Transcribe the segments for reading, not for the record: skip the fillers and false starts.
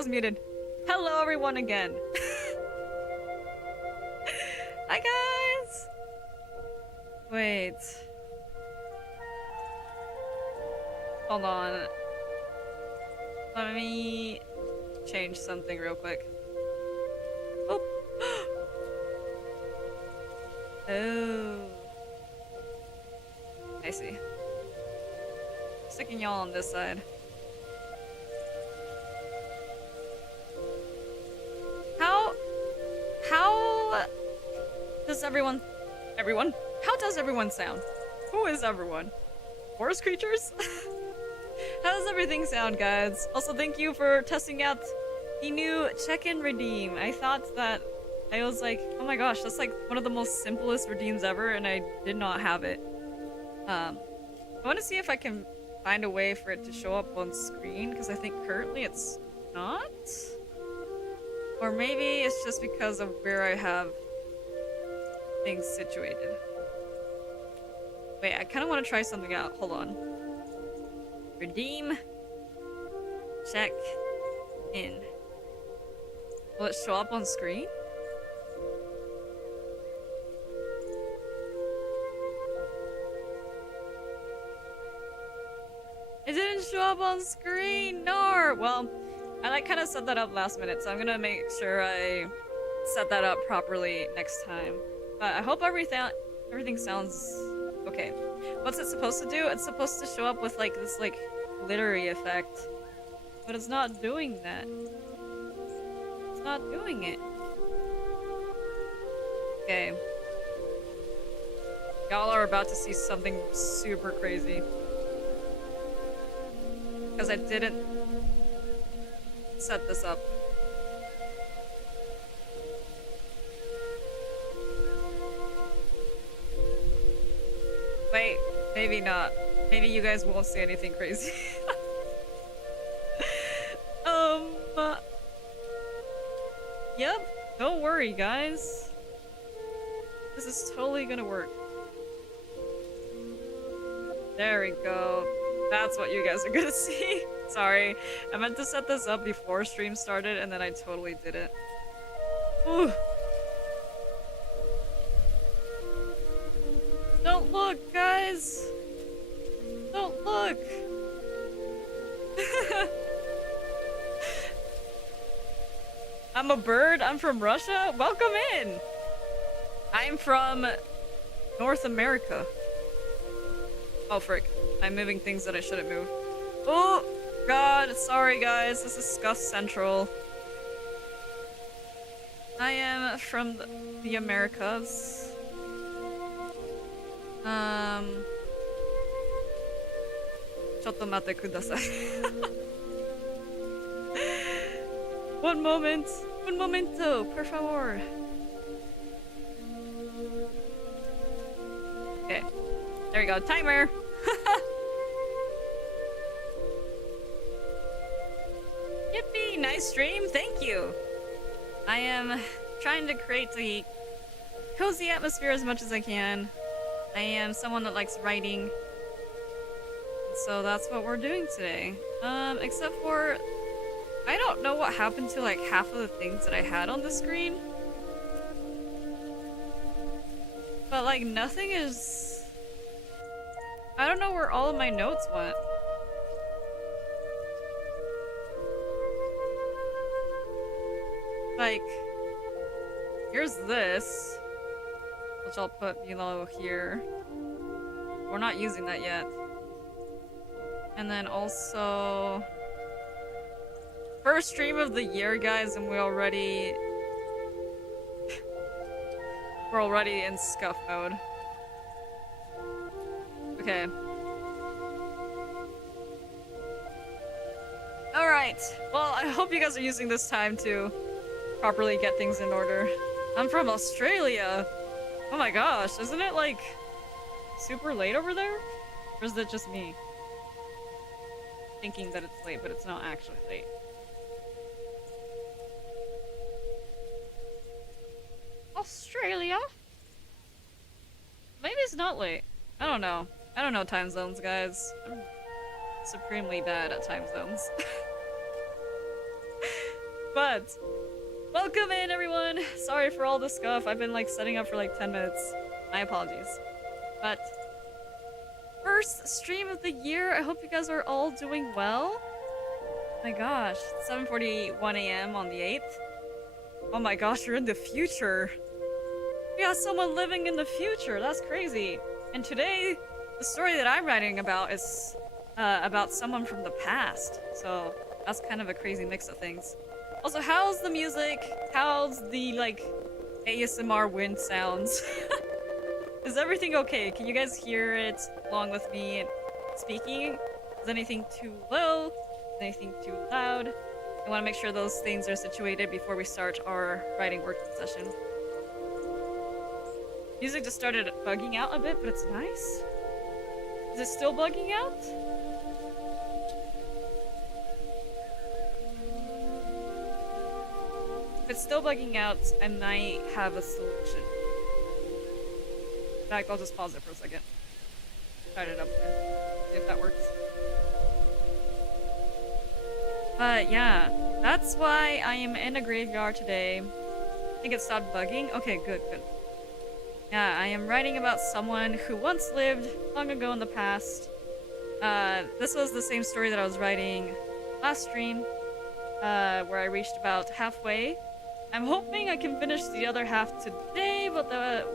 was muted. Hello everyone again. Hi guys! Wait. Hold on. Let me change something real quick. Oop. Oh. I see. Sticking y'all on this side. How does everyone how does everyone sound? Who is everyone? Forest creatures? How does everything sound, guys? Also, thank you for testing out the new check-in redeem. I thought that I was like, oh my gosh, that's like one of the most simplest redeems ever, and I did not have it. I want to see if I can find a way for it to show up on screen, because I think currently it's not. Or maybe it's just because of where I have things situated. Wait, I kind of want to try something out. Hold on. Redeem. Check in. Will it show up on screen? It didn't show up on screen! No! Well, I like kind of set that up last minute, so I'm gonna make sure I set that up properly next time. But I hope everything sounds okay. What's it supposed to do? It's supposed to show up with like this like glittery effect. But it's not doing that. It's not doing it. Okay. Y'all are about to see something super crazy. Because I didn't set this up. Wait, maybe not. Maybe you guys won't see anything crazy. Yep, don't worry, guys. This is totally gonna work. There we go. That's what you guys are gonna see. Sorry, I meant to set this up before stream started, and then I totally did it. Ooh. Don't look, guys! Don't look! I'm a bird, I'm from Russia? Welcome in! I'm from North America. Oh frick, I'm moving things that I shouldn't move. Oh god, sorry guys, this is Scuff Central. I am from the Americas. Chotto mate kudasai. One moment. Un momento, por favor. Okay. There we go. Timer. Yippee! Nice stream. Thank you. I am trying to create a cozy atmosphere as much as I can. I am someone that likes writing. So that's what we're doing today. Except for I don't know what happened to like half of the things that I had on the screen. But like nothing is... I don't know where all of my notes went. Like, here's this, which I'll put below here. We're not using that yet. And then also... First stream of the year, guys, and we're already in scuff mode. Okay. Alright. Well, I hope you guys are using this time to properly get things in order. I'm from Australia! Oh my gosh, isn't it like super late over there? Or is it just me thinking that it's late, but it's not actually late? Australia? Maybe it's not late. I don't know. I don't know time zones, guys. I'm supremely bad at time zones. But welcome in, everyone. Sorry for all the scuff. I've been like setting up for like 10 minutes. My apologies. But first stream of the year. I hope you guys are all doing well. My gosh, it's 7:41 a.m. on the 8th. Oh my gosh, you're in the future. We got someone living in the future. That's crazy. And today, the story that I'm writing about is about someone from the past. So that's kind of a crazy mix of things. Also, how's the music? How's the like ASMR wind sounds? Is everything okay? Can you guys hear it along with me speaking? Is anything too low? Is anything too loud? I want to make sure those things are situated before we start our writing working session. Music just started bugging out a bit, but it's nice. Is it still bugging out? If it's still bugging out, I might have a solution. In fact, I'll just pause it for a second. Start it up again. See if that works. But yeah, that's why I am in a graveyard today. I think it stopped bugging. Okay, good, good. Yeah, I am writing about someone who once lived long ago in the past. This was the same story that I was writing last stream, where I reached about halfway. I'm hoping I can finish the other half today, but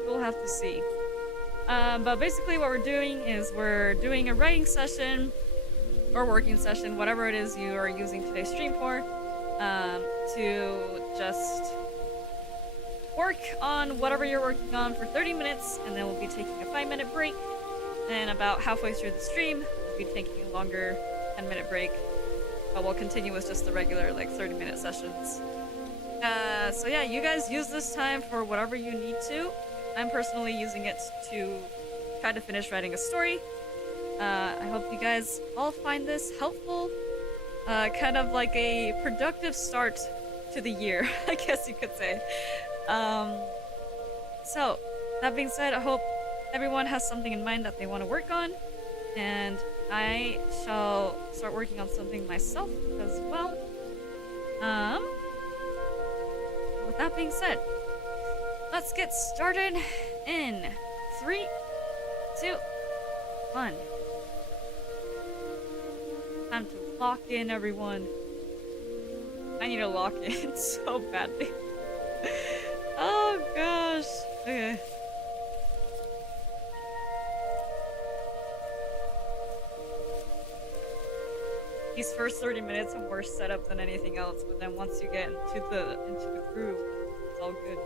we'll have to see. But basically what we're doing is we're doing a writing session, or working session, whatever it is you are using today's stream for, to just work on whatever you're working on for 30 minutes, and then we'll be taking a 5-minute break. And about halfway through the stream, we'll be taking a longer 10-minute break. But we'll continue with just the regular, like, 30-minute sessions. So yeah, you guys use this time for whatever you need to. I'm personally using it to try to finish writing a story. I hope you guys all find this helpful. Kind of like a productive start to the year, I guess you could say. So, that being said, I hope everyone has something in mind that they want to work on. And I shall start working on something myself as well. With that being said, let's get started in 3, 2, 1. Time to lock in, everyone. I need to lock in so badly. Oh gosh. Okay. These first 30 minutes are more setup than anything else, but then once you get into the groove, it's all good.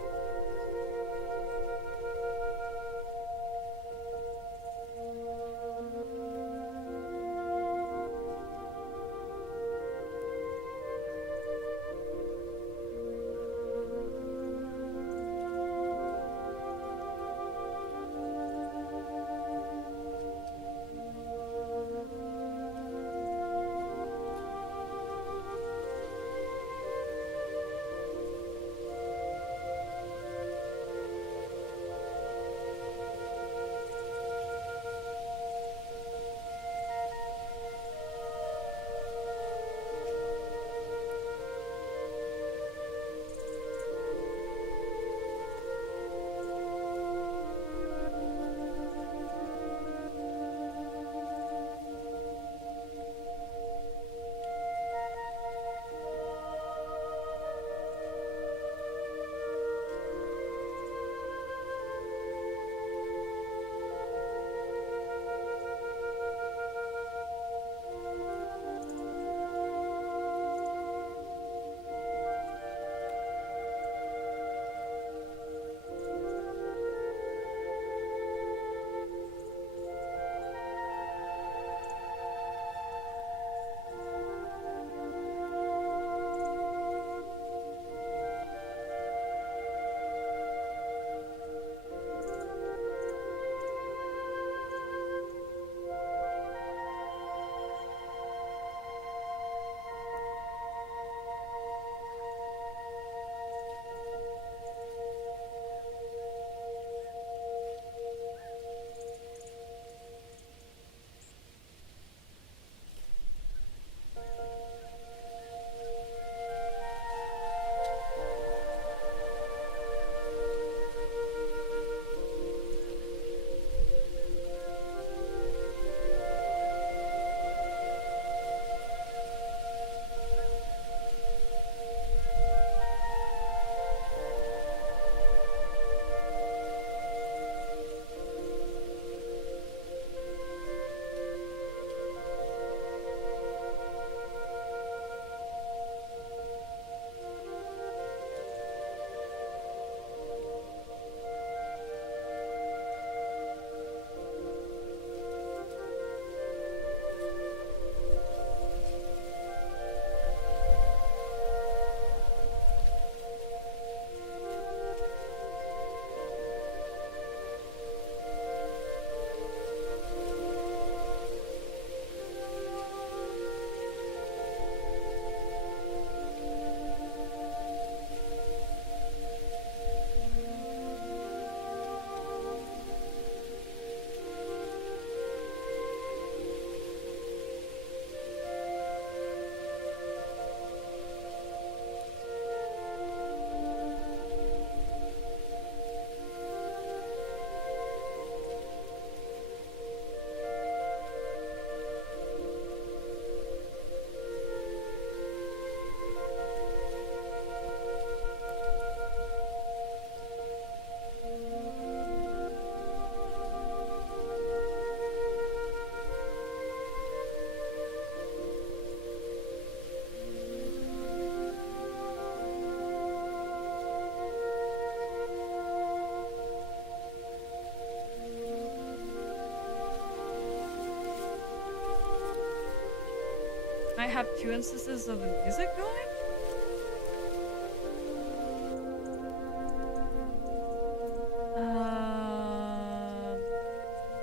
have two instances of the music going?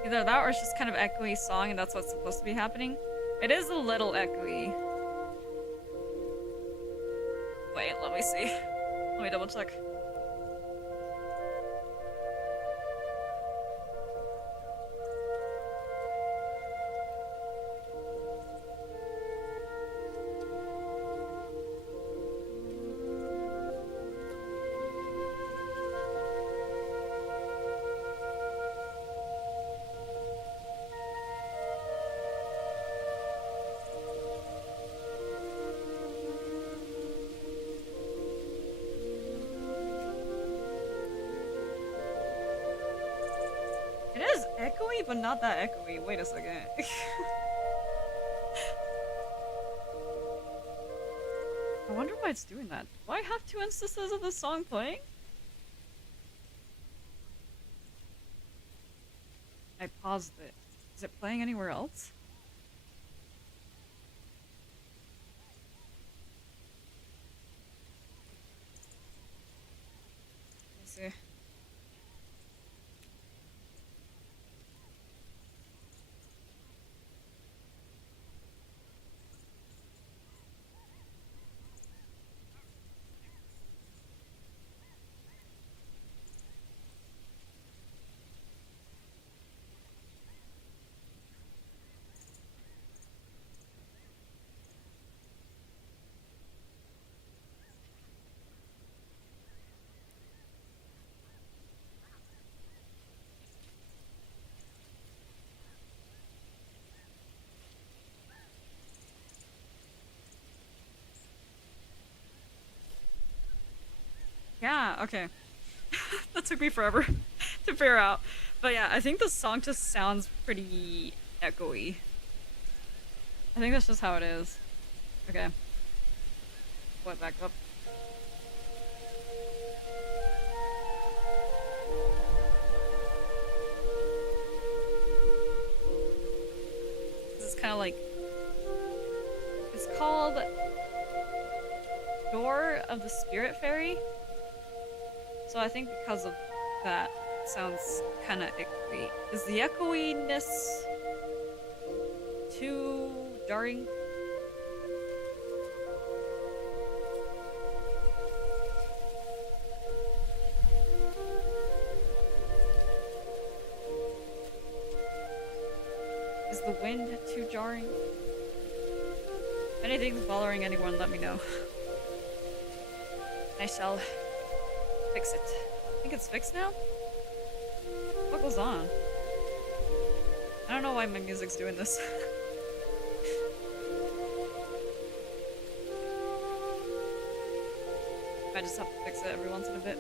Either that or it's just kind of echoey song and that's what's supposed to be happening. It is a little echoey. Wait, let me see. Let me double check. Echoey, but not that echoey. Wait a second. I wonder why it's doing that. Do I have two instances of this song playing? I paused it. Is it playing anywhere else? Let me see. Yeah, okay. That took me forever to figure out. But yeah, I think the song just sounds pretty echoey. I think that's just how it is. Okay. What, back up? This is kind of like... It's called... Door of the Spirit Fairy. So I think because of that, it sounds kind of echoey. Is the echoiness too jarring? Is the wind too jarring? If anything's bothering anyone, let me know. I shall fix it. I think it's fixed now? What goes on? I don't know why my music's doing this. I just have to fix it every once in a bit.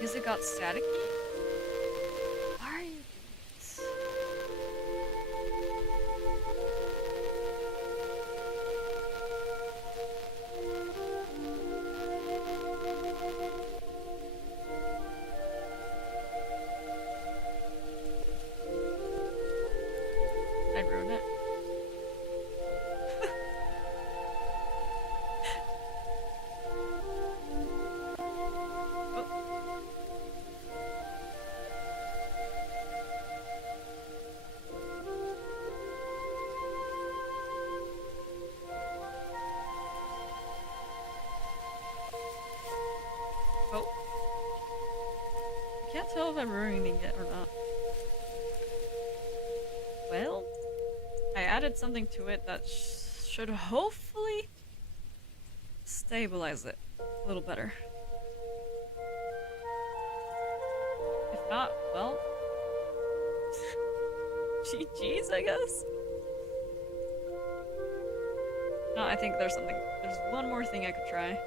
Because it got staticky? Why are you doing this? I'd ruin it. Oh. I can't tell if I'm ruining it or not. Well, I added something to it that should hopefully stabilize it a little better. If not, well, GG's, I guess. No, I think there's one more thing I could try.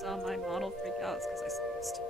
saw my model freak out, it's because I sneezed.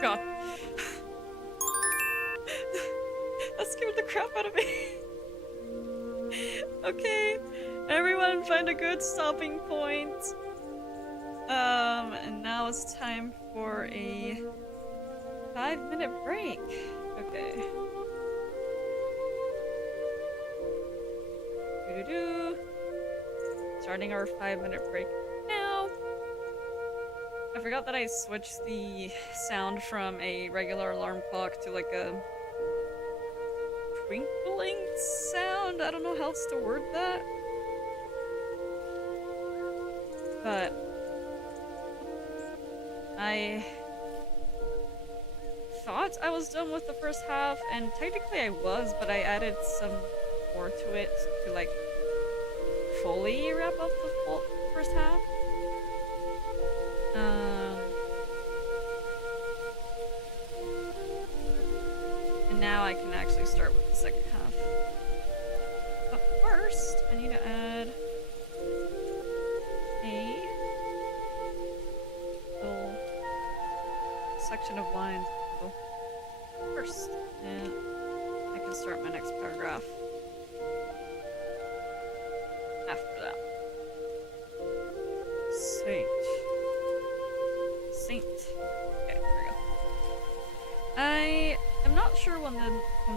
God. That scared the crap out of me. Okay, everyone find a good stopping point. And now it's time for a 5-minute break. Okay. Doo-doo-doo. Starting our 5-minute break now. I forgot that I switched the sound from a regular alarm clock to like a twinkling sound. I don't know how else to word that. But I thought I was done with the first half, and technically I was, but I added some more to it to like fully wrap up the full first half. And now I can actually start with the second half. But first, I need to add a little section of lines first, and I can start my next paragraph after that. Saint. Okay, there we go. I am not sure when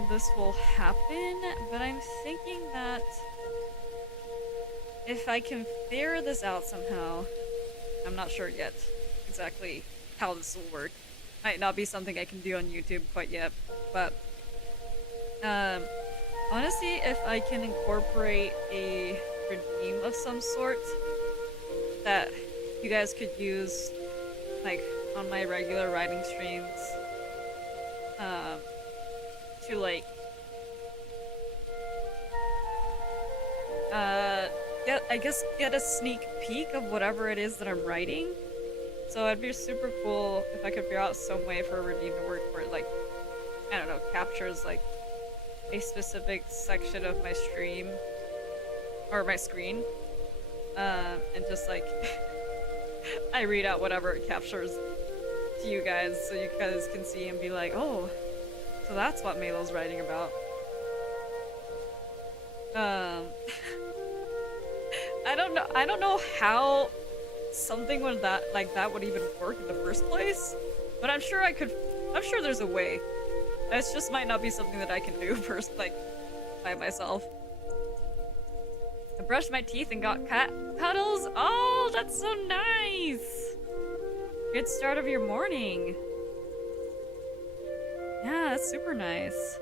this will happen, but I'm thinking that if I can figure this out somehow, I'm not sure yet exactly how this will work. Might not be something I can do on YouTube quite yet, but I want to see if I can incorporate a redeem of some sort that you guys could use like on my regular writing streams to like get a sneak peek of whatever it is that I'm writing. So it'd be super cool if I could figure out some way for a redeem to work where it, like, I don't know, captures like a specific section of my stream or my screen, and just like I read out whatever it captures to you guys, so you guys can see and be like, oh, so that's what Maelo's writing about. I don't know how something would like that would even work in the first place, but I'm sure there's a way. It just might not be something that I can do first, like by myself. I brushed my teeth and got cat cuddles. Oh, that's so nice. Good start of your morning. Yeah, that's super nice.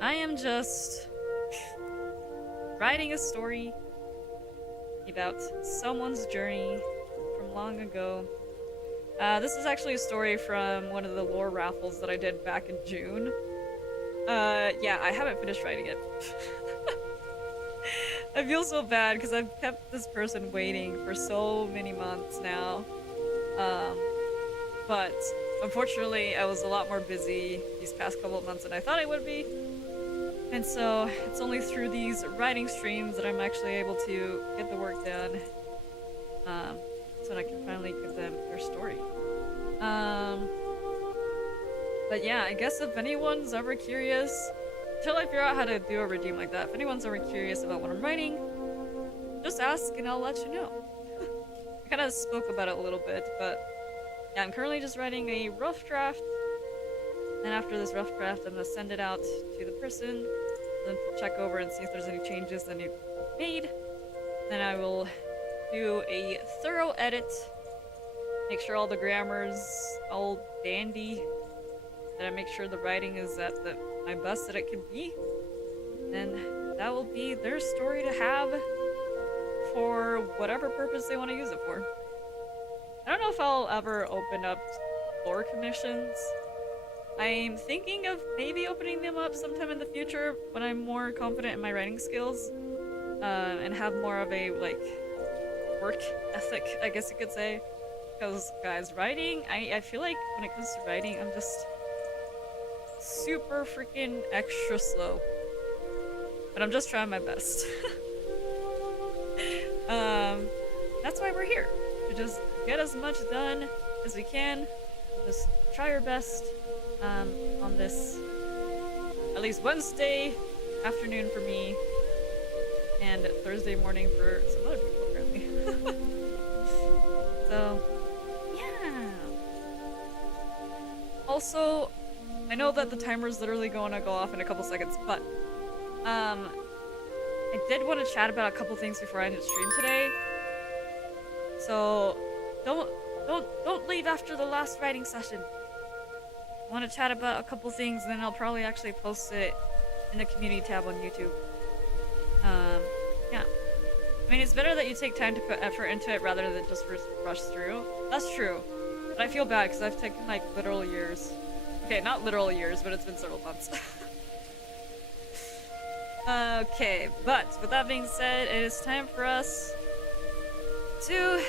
I am just writing a story about someone's journey from long ago. This is actually a story from one of the lore raffles that I did back in June. Yeah, I haven't finished writing it. I feel so bad because I've kept this person waiting for so many months now. But unfortunately, I was a lot more busy these past couple of months than I thought I would be. And so it's only through these writing streams that I'm actually able to get the work done. So that I can finally give them their story. But yeah, I guess if anyone's ever curious, until I figure out how to do a redeem like that, if anyone's ever curious about what I'm writing, just ask and I'll let you know. I kind of spoke about it a little bit, but yeah, I'm currently just writing a rough draft. And after this rough draft, I'm gonna send it out to the person, then to check over and see if there's any changes that need to be made. Then I will do a thorough edit, make sure all the grammar's all dandy, and I make sure the writing is at my best that it can be. And that will be their story to have for whatever purpose they want to use it for. I don't know if I'll ever open up lore commissions. I'm thinking of maybe opening them up sometime in the future when I'm more confident in my writing skills, and have more of a like work ethic, I guess you could say. Because guys, writing, I feel like when it comes to writing, I'm just super freaking extra slow. But I'm just trying my best. That's why we're here, to just get as much done as we can just try your best on this, at least Wednesday afternoon for me, and Thursday morning for some other people apparently. So, yeah. Also, I know that the timer's literally going to go off in a couple seconds, but I did want to chat about a couple things before I end the stream today. So, don't leave after the last writing session. I want to chat about a couple things, and then I'll probably actually post it in the community tab on YouTube. Yeah. I mean, it's better that you take time to put effort into it rather than just rush through. That's true. But I feel bad because I've taken like literal years. Okay, not literal years, but it's been several months. Okay, but with that being said, it is time for us to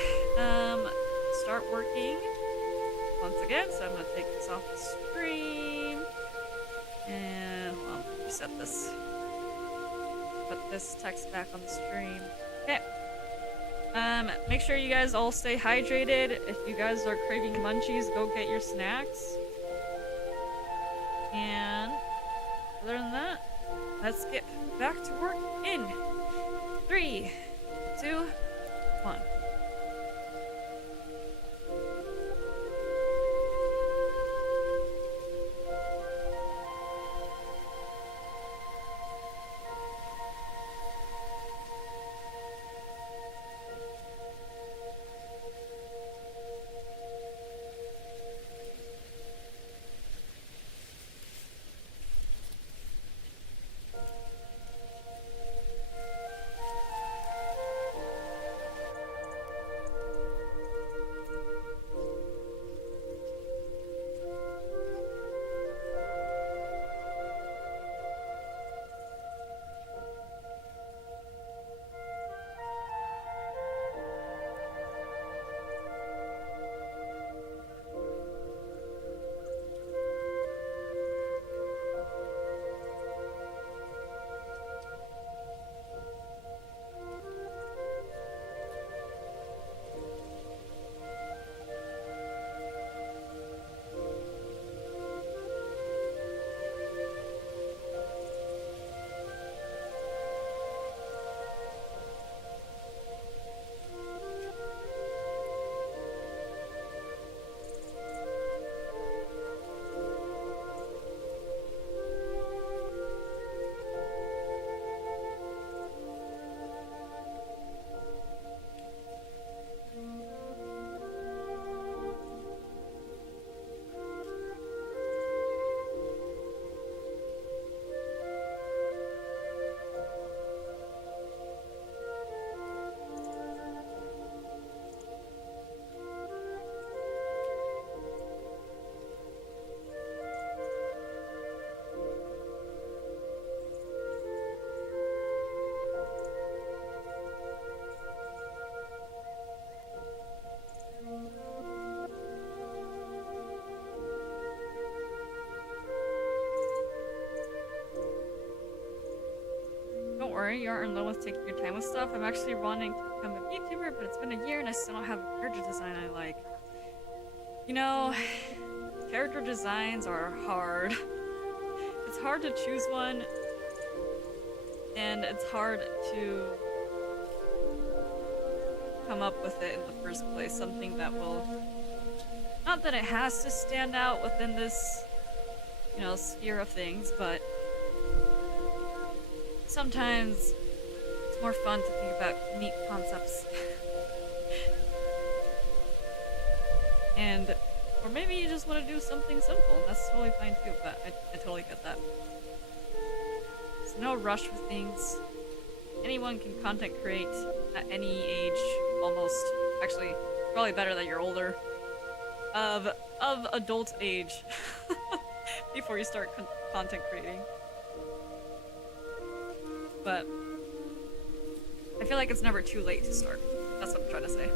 start working once again. So I'm gonna take this off the screen and hold on, reset this. Put this text back on the stream. Okay. Make sure you guys all stay hydrated. If you guys are craving munchies, go get your snacks. And other than that, let's get back to work in 3, 2, 1. Don't worry, you aren't alone with taking your time with stuff. I'm actually wanting to become a YouTuber, but it's been a year and I still don't have a character design I like. You know, character designs are hard. It's hard to choose one, and it's hard to come up with it in the first place. Something that will... Not that it has to stand out within this, you know, sphere of things, but sometimes it's more fun to think about neat concepts. And, or maybe you just want to do something simple, and that's totally fine too, but I totally get that. There's no rush with things. Anyone can content create at any age, almost. Actually, probably better that you're older. Of adult age. Before you start content creating. But I feel like it's never too late to start. That's what I'm trying to say.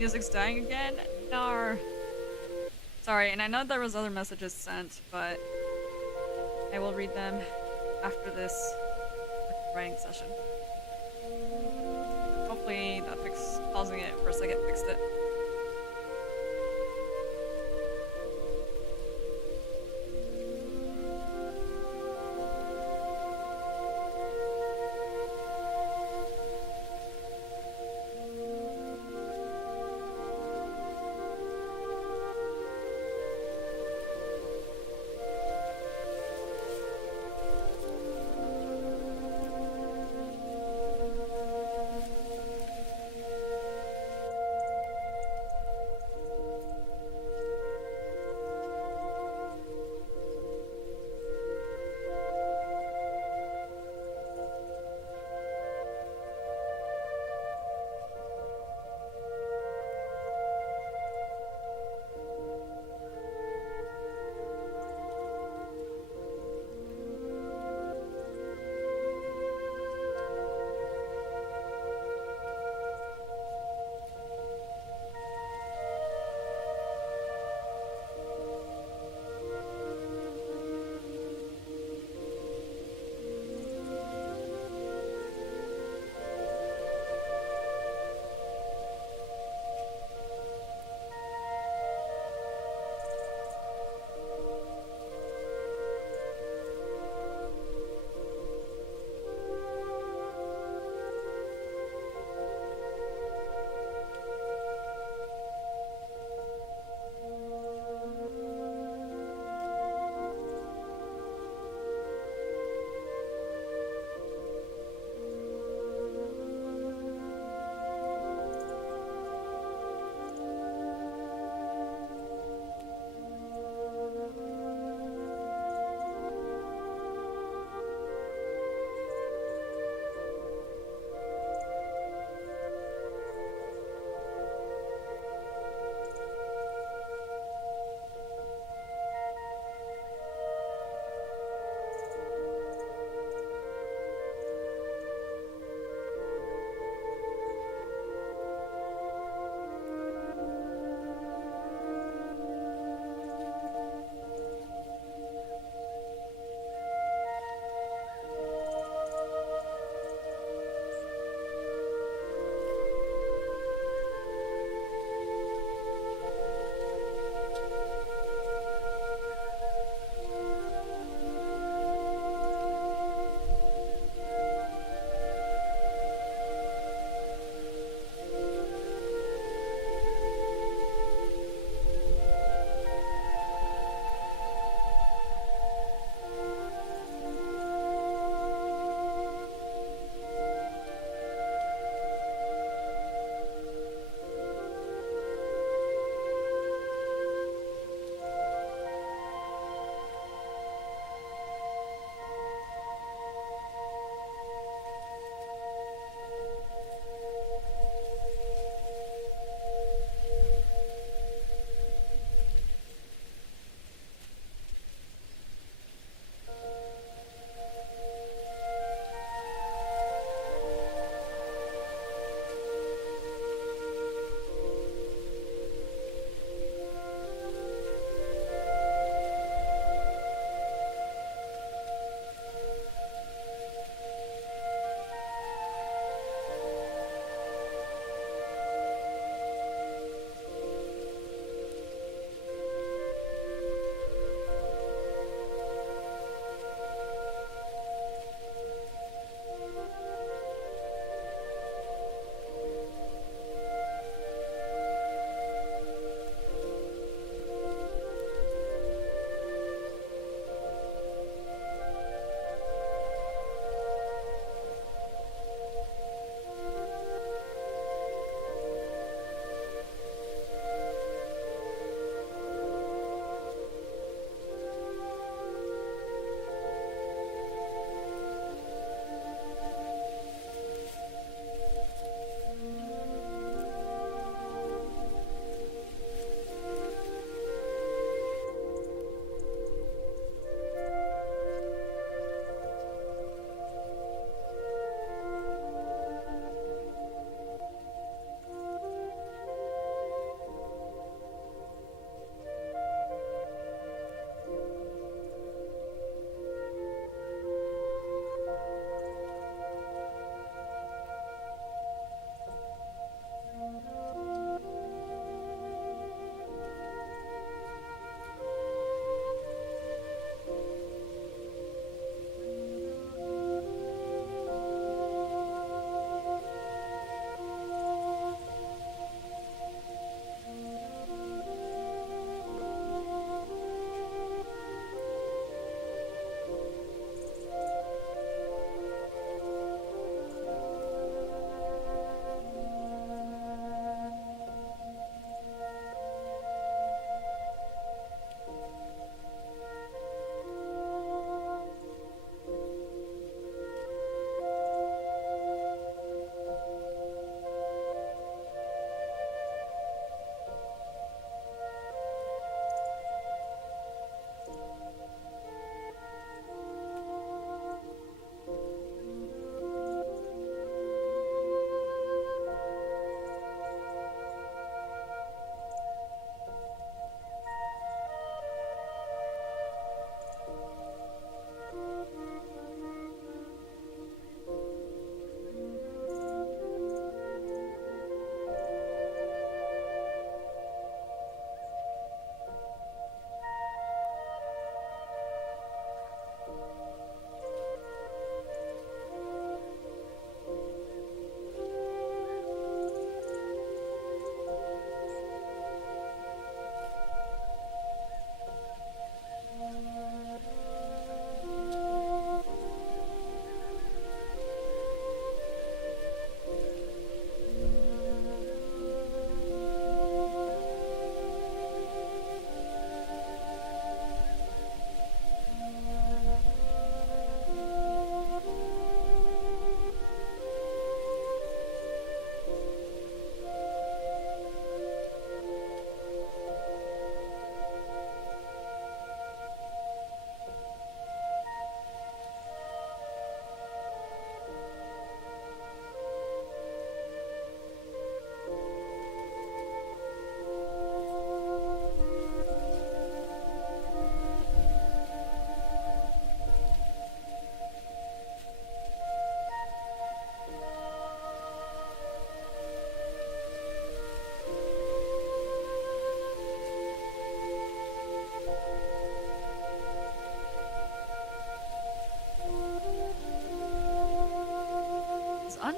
Music's dying again? No. Sorry, and I know there was other messages sent, but I will read them after this writing session. Hopefully that pausing it for a second fixed it.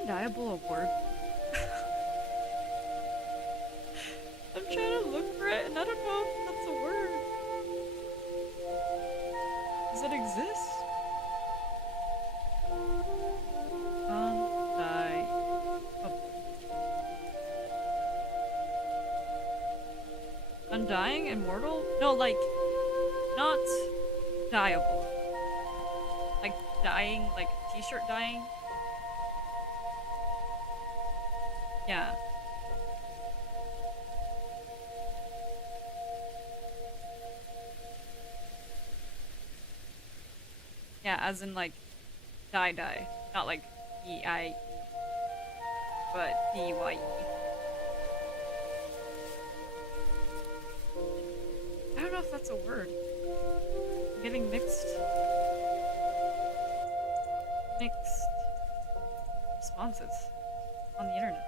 undiable a word? I'm trying to look for it and I don't know if that's a word. Does it exist? Undying? Immortal? No, like, not dyeable. Like, dyeing, like, t-shirt dyeing? Yeah. Yeah, as in, like, dye. Not like D-I-E, but D-Y-E. I don't know if that's a word. I'm getting mixed responses on the internet.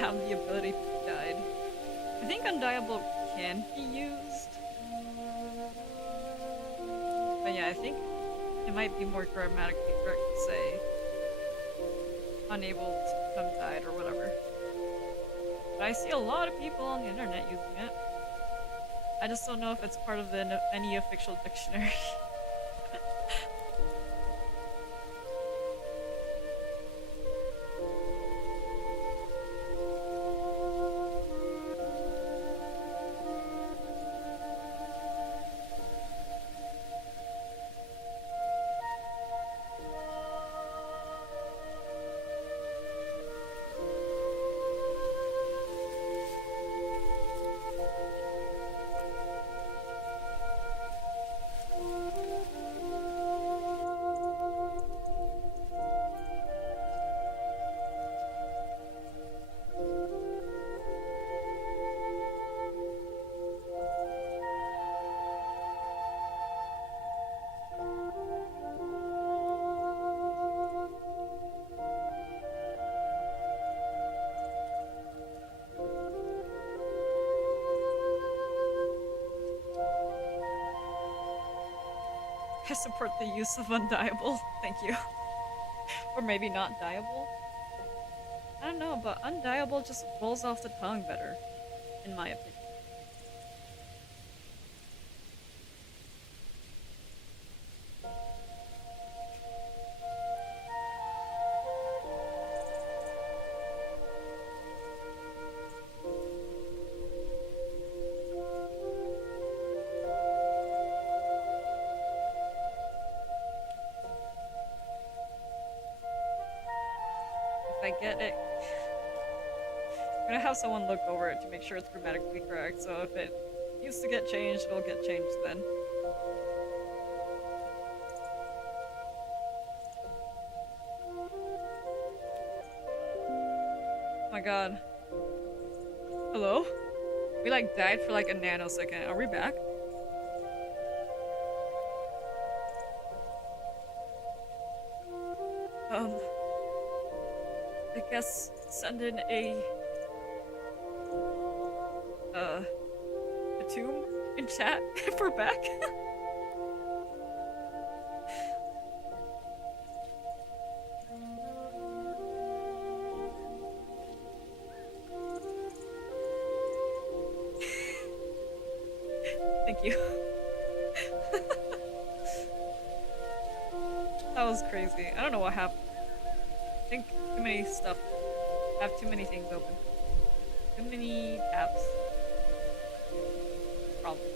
Have the ability to be dyed. I think undyeable can be used. But yeah, I think it might be more grammatically correct to say unable to become dyed or whatever. But I see a lot of people on the internet using it. I just don't know if it's part of any official dictionary. support the use of undiable. Thank you. Or maybe not diable. I don't know, but undiable just rolls off the tongue better, in my opinion. If I get it, I'm gonna have someone look over it to make sure it's grammatically correct, so if it needs to get changed, it'll get changed then. Oh my god. Hello? We like died for like a nanosecond. Are we back? I guess send in a tomb in chat if we're back. Thank you. That was crazy. I don't know what happened. I think too many stuff. I have too many things open. Too many tabs. Problem.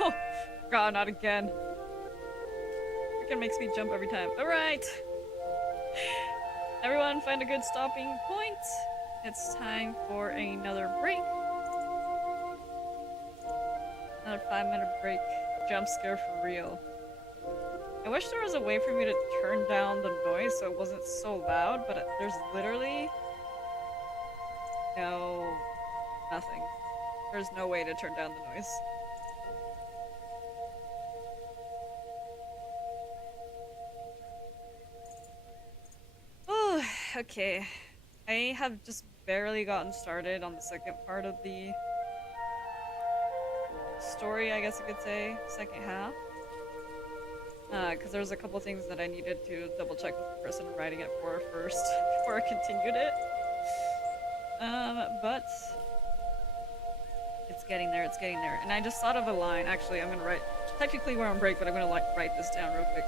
Oh, God, not again. Freaking makes me jump every time. Alright. Everyone find a good stopping point. It's time for another break. Another 5-minute break. Jump scare for real. I wish there was a way for me to turn down the noise so it wasn't so loud, but there's literally No, nothing. There's no way to turn down the noise. Oh, okay. I have just barely gotten started on the second part of the story, I guess you could say, second half. Because there's a couple things that I needed to double check with the person I'm writing it for first before I continued it. But it's getting there, it's getting there. And I just thought of a line. Actually, I'm gonna write, technically we're on break, but I'm gonna like write this down real quick.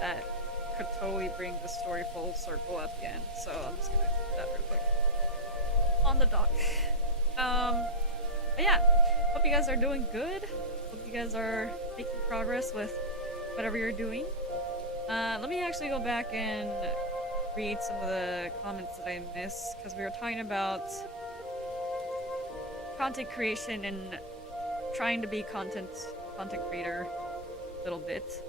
That could totally bring the story full circle at the end, so I'm just gonna do that real quick. On the dock. But yeah, hope you guys are doing good. Hope you guys are making progress with whatever you're doing. Let me actually go back and read some of the comments that I missed, because we were talking about content creation and trying to be content creator a little bit.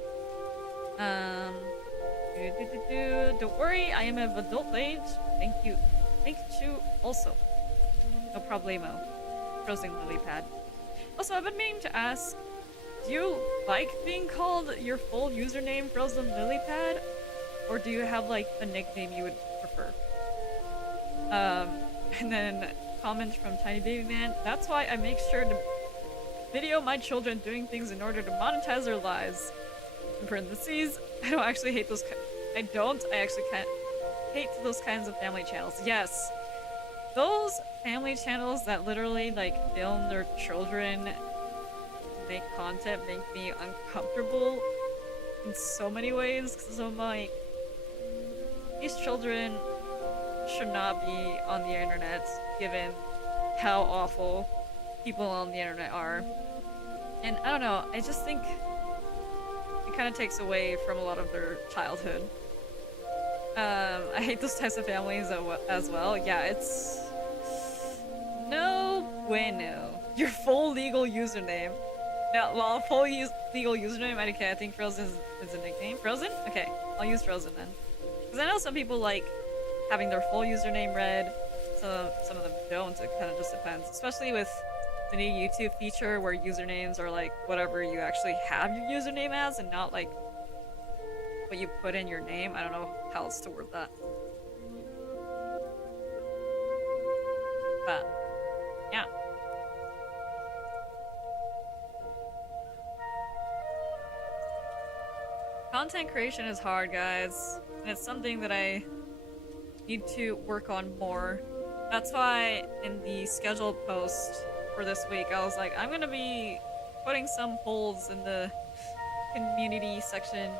Don't worry, I am of adult age. Thank you. Thank you also. No problemo. Frozen lily pad. Also, I've been meaning to ask, do you like being called your full username Frozen lily pad? Or do you have like a nickname you would prefer? And then comment from Tiny Baby Man. That's why I make sure to video my children doing things in order to monetize their lives. In parentheses, I don't actually hate those. I actually can't hate those kinds of family channels. Yes, those family channels that literally like film their children make content make me uncomfortable in so many ways. Because I'm like, these children should not be on the internet, given how awful people on the internet are. And I don't know, I just think it kind of takes away from a lot of their childhood. I hate those types of families as well. Yeah, it's no bueno. Your full legal username. Now, well, full legal username. Okay, I think Frozen is a nickname. Frozen? Okay, I'll use Frozen then. Because I know some people like having their full username read. Some of them don't. It kind of just depends. Especially with the new YouTube feature where usernames are like whatever you actually have your username as and not like what you put in your name. I don't know how else to word that. But yeah. Content creation is hard, guys, and it's something that I need to work on more. That's why in the scheduled post for this week, I was like, I'm gonna be putting some polls in the community section,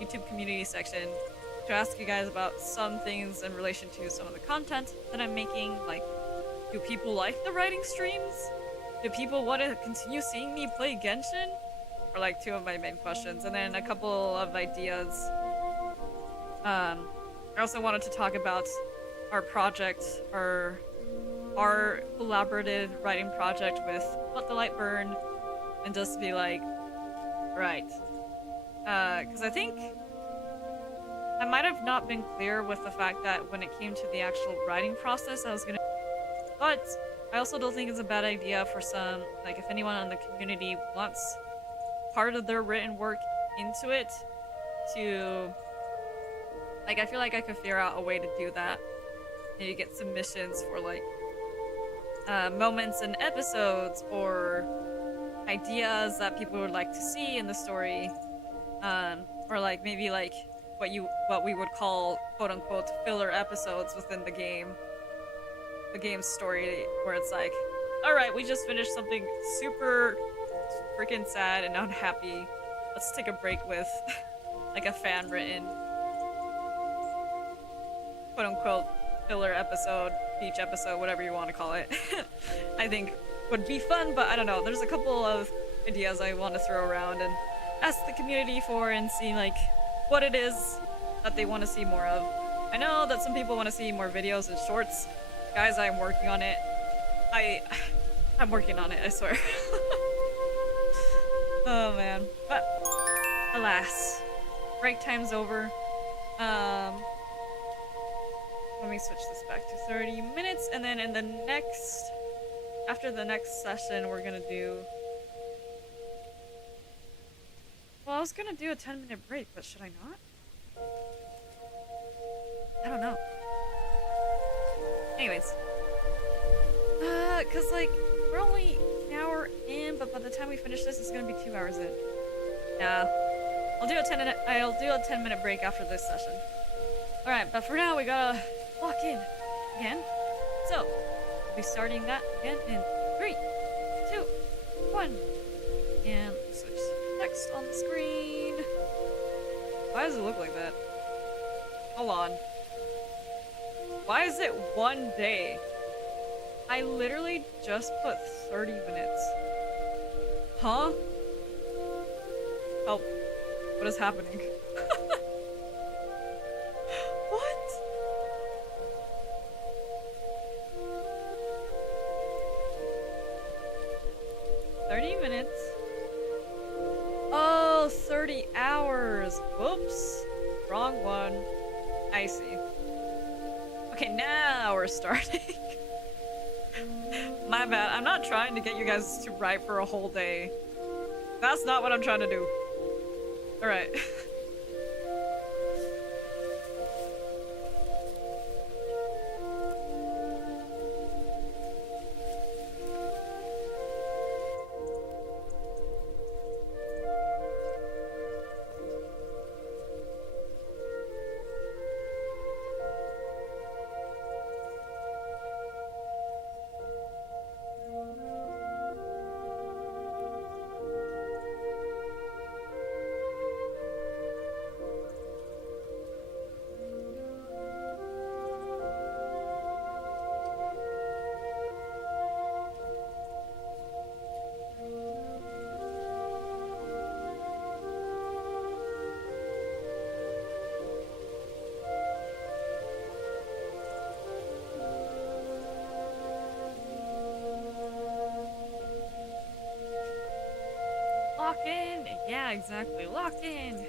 YouTube community section, to ask you guys about some things in relation to some of the content that I'm making. Like, do people like the writing streams? Do people want to continue seeing me play Genshin? Or like two of my main questions, and then a couple of ideas. I also wanted to talk about our project, our collaborative writing project with Let the Light Burn, and just be like, right. Because I think I might have not been clear with the fact that when it came to the actual writing process, I was gonna. But I also don't think it's a bad idea for some, like, if anyone in the community wants part of their written work into it, to like, I feel like I could figure out a way to do that. Maybe get submissions for like moments in episodes or ideas that people would like to see in the story, or like maybe like what we would call quote unquote filler episodes within the game's story, where it's like, all right, we just finished something super freaking sad and unhappy. Let's take a break with like a fan written quote unquote filler episode, beach episode, whatever you want to call it. I think would be fun, but I don't know. There's a couple of ideas I want to throw around and ask the community for and see like what it is that they want to see more of. I know that some people want to see more videos and shorts. Guys, I'm working on it. I'm working on it, I swear. Oh man. But alas, break time's over. Um, Let me switch this back to 30 minutes, and then in the next, after the next session, we're gonna do. Well, I was gonna do a 10-minute break, but should I not? I don't know. Anyways. Cause like, we're only an hour in, but by the time we finish this, it's gonna be 2 hours in. Nah. I'll do a 10-minute break after this session. Alright, but for now, we gotta lock in again. So, we'll be starting that again in 3, 2, 1. And switch text on the screen. Why does it look like that? Hold on. Why is it 1 day? I literally just put 30 minutes. Huh? Help. What is happening? What? $30. Oh, 30 hours. Whoops. Wrong one. I see. Okay, now we're starting. My bad. I'm not trying to get you guys to write for a whole day. That's not what I'm trying to do. Alright. Lock in! Yeah, exactly. Locked in!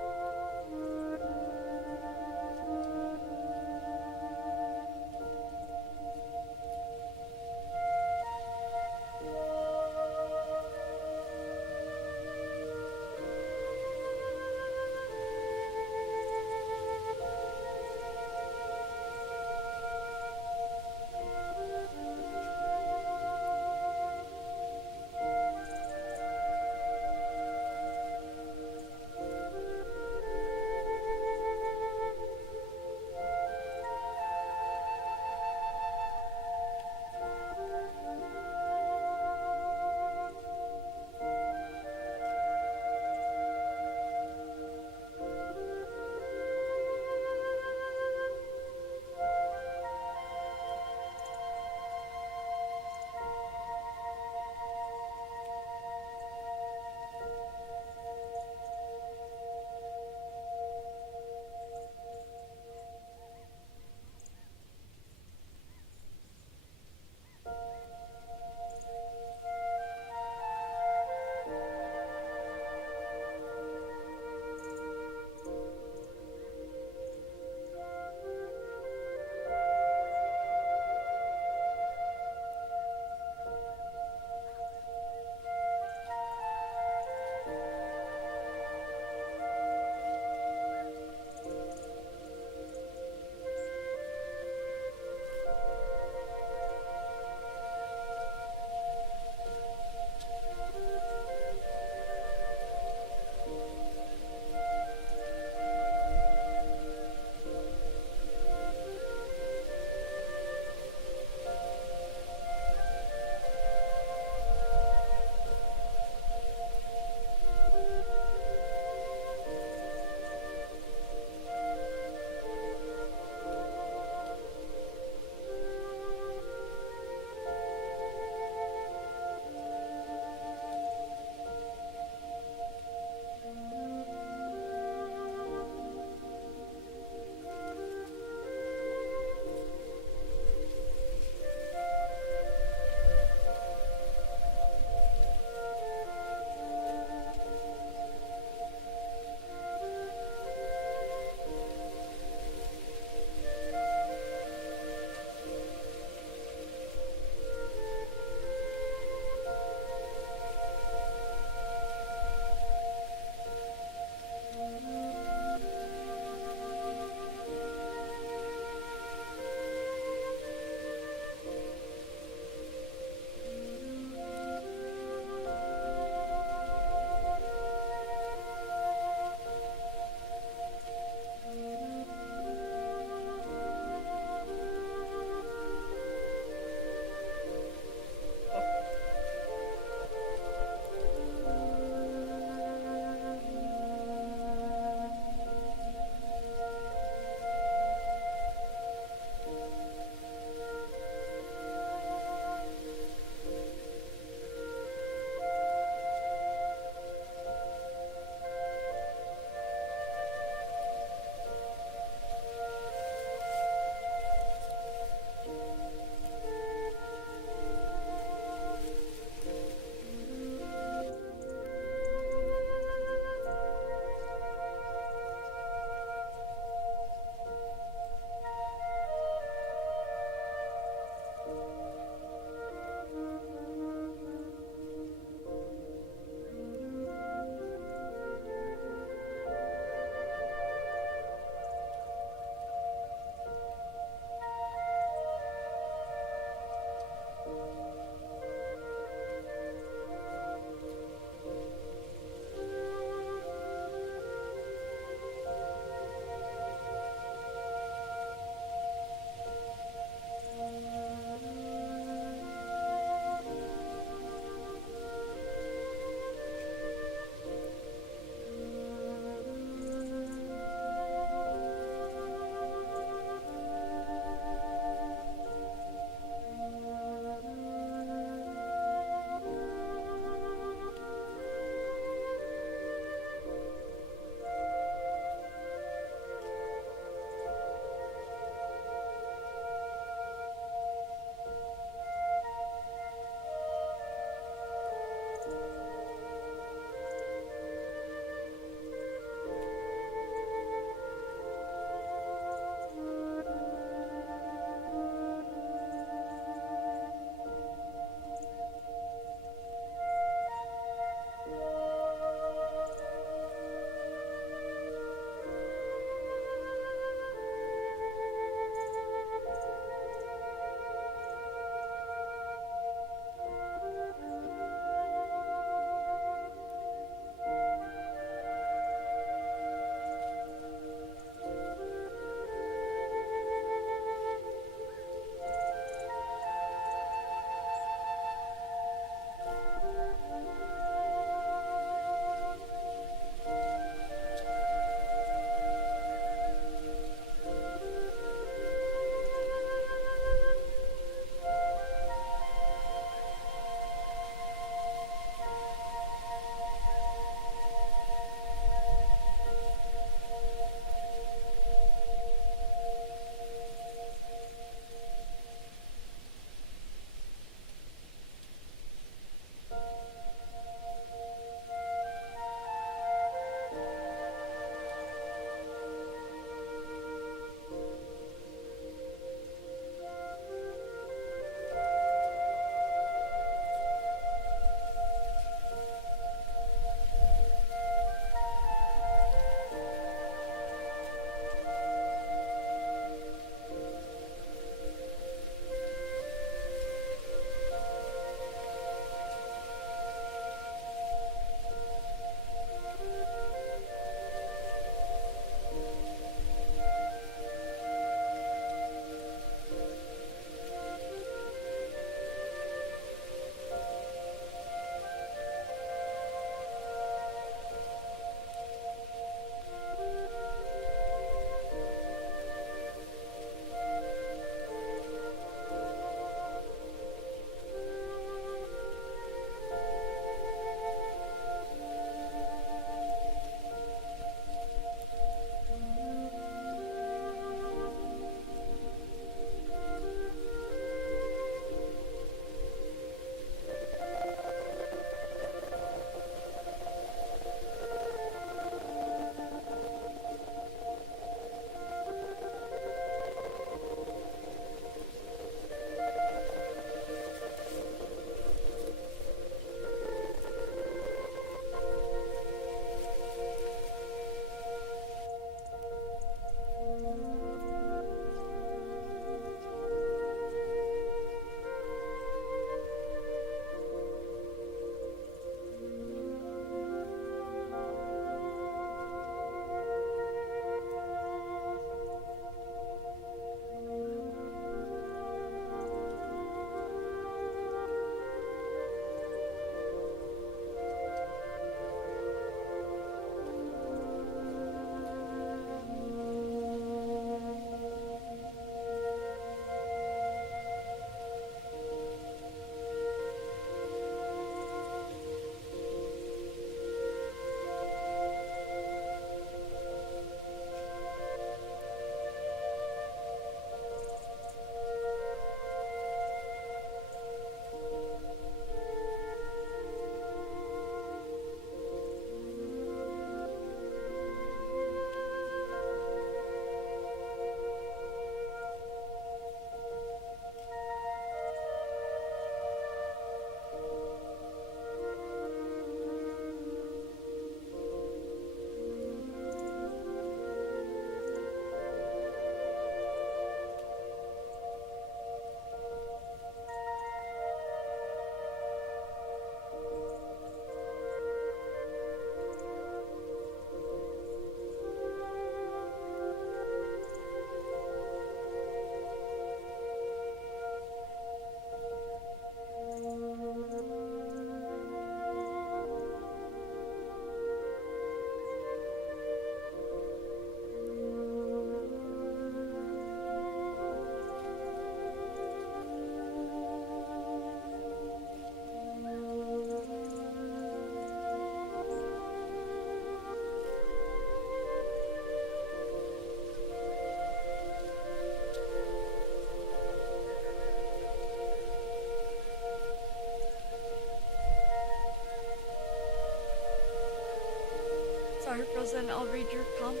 Frozen, I'll read your comment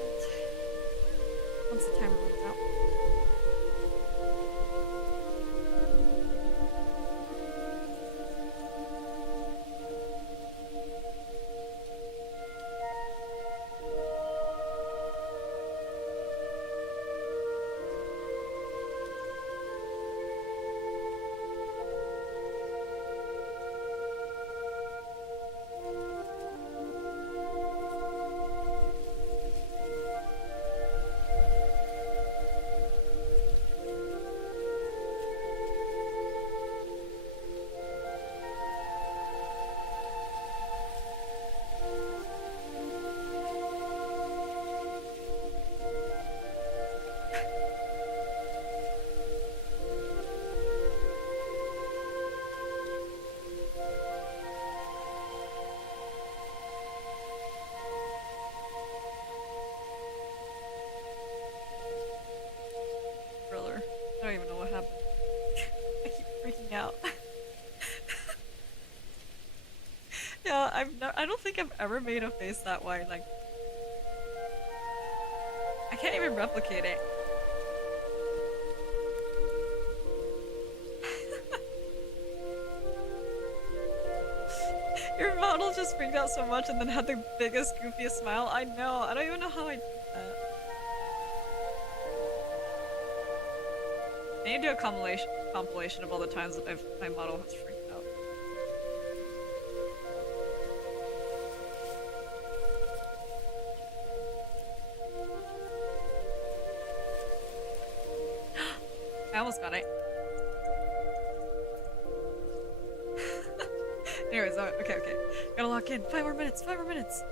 once the timer runs out. Thriller. I don't even know what happened. I keep freaking out. Yeah, I don't think I've ever made a face that wide. Like, I can't even replicate it. Your model just freaked out so much and then had the biggest, goofiest smile. I know. I don't even know how I did that. I need to do a compilation of all the times that my model has freaked out. I almost got it. Anyways, okay. Gotta lock in. 5 more minutes, 5 more minutes.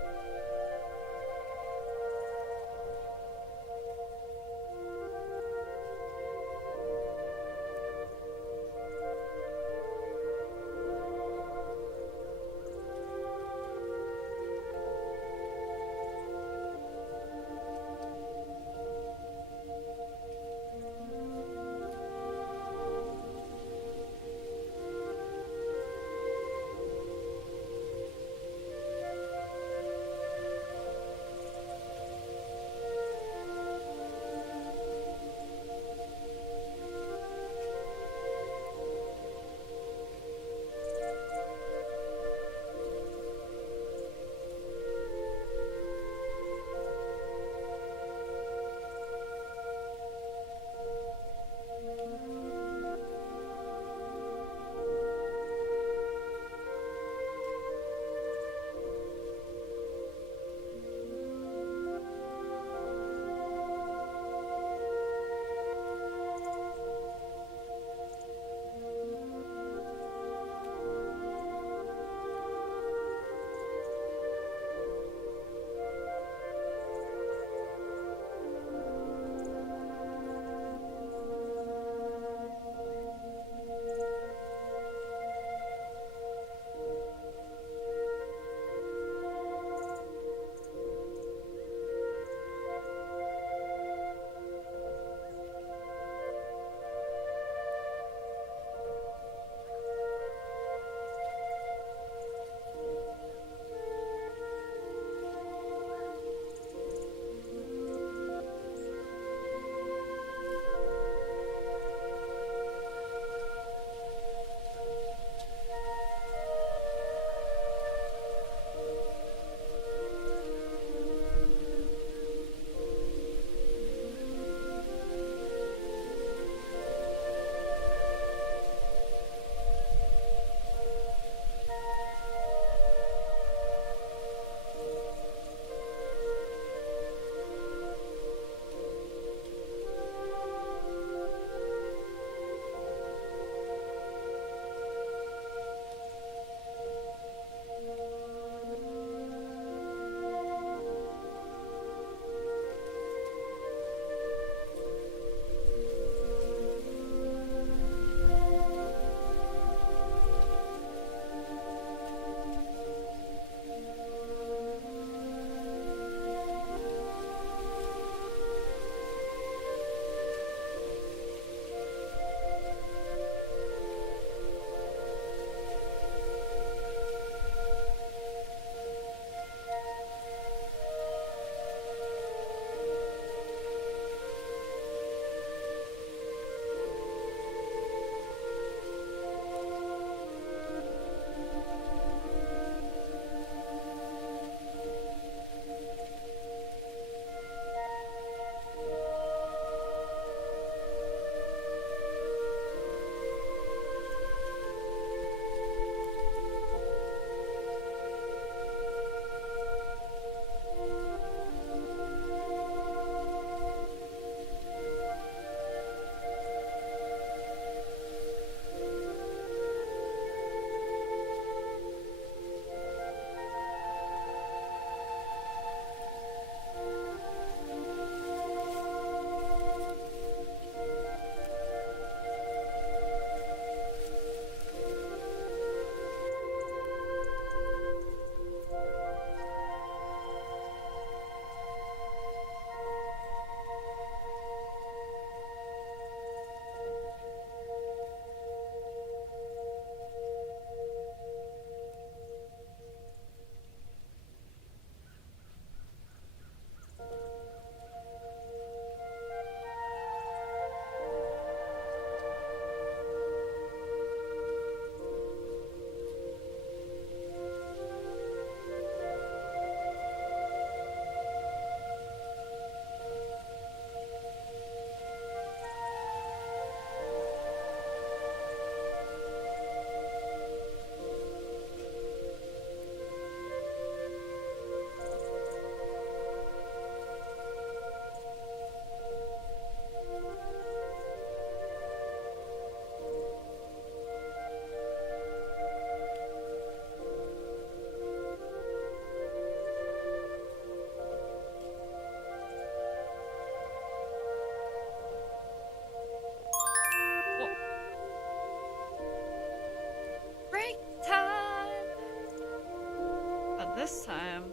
this time,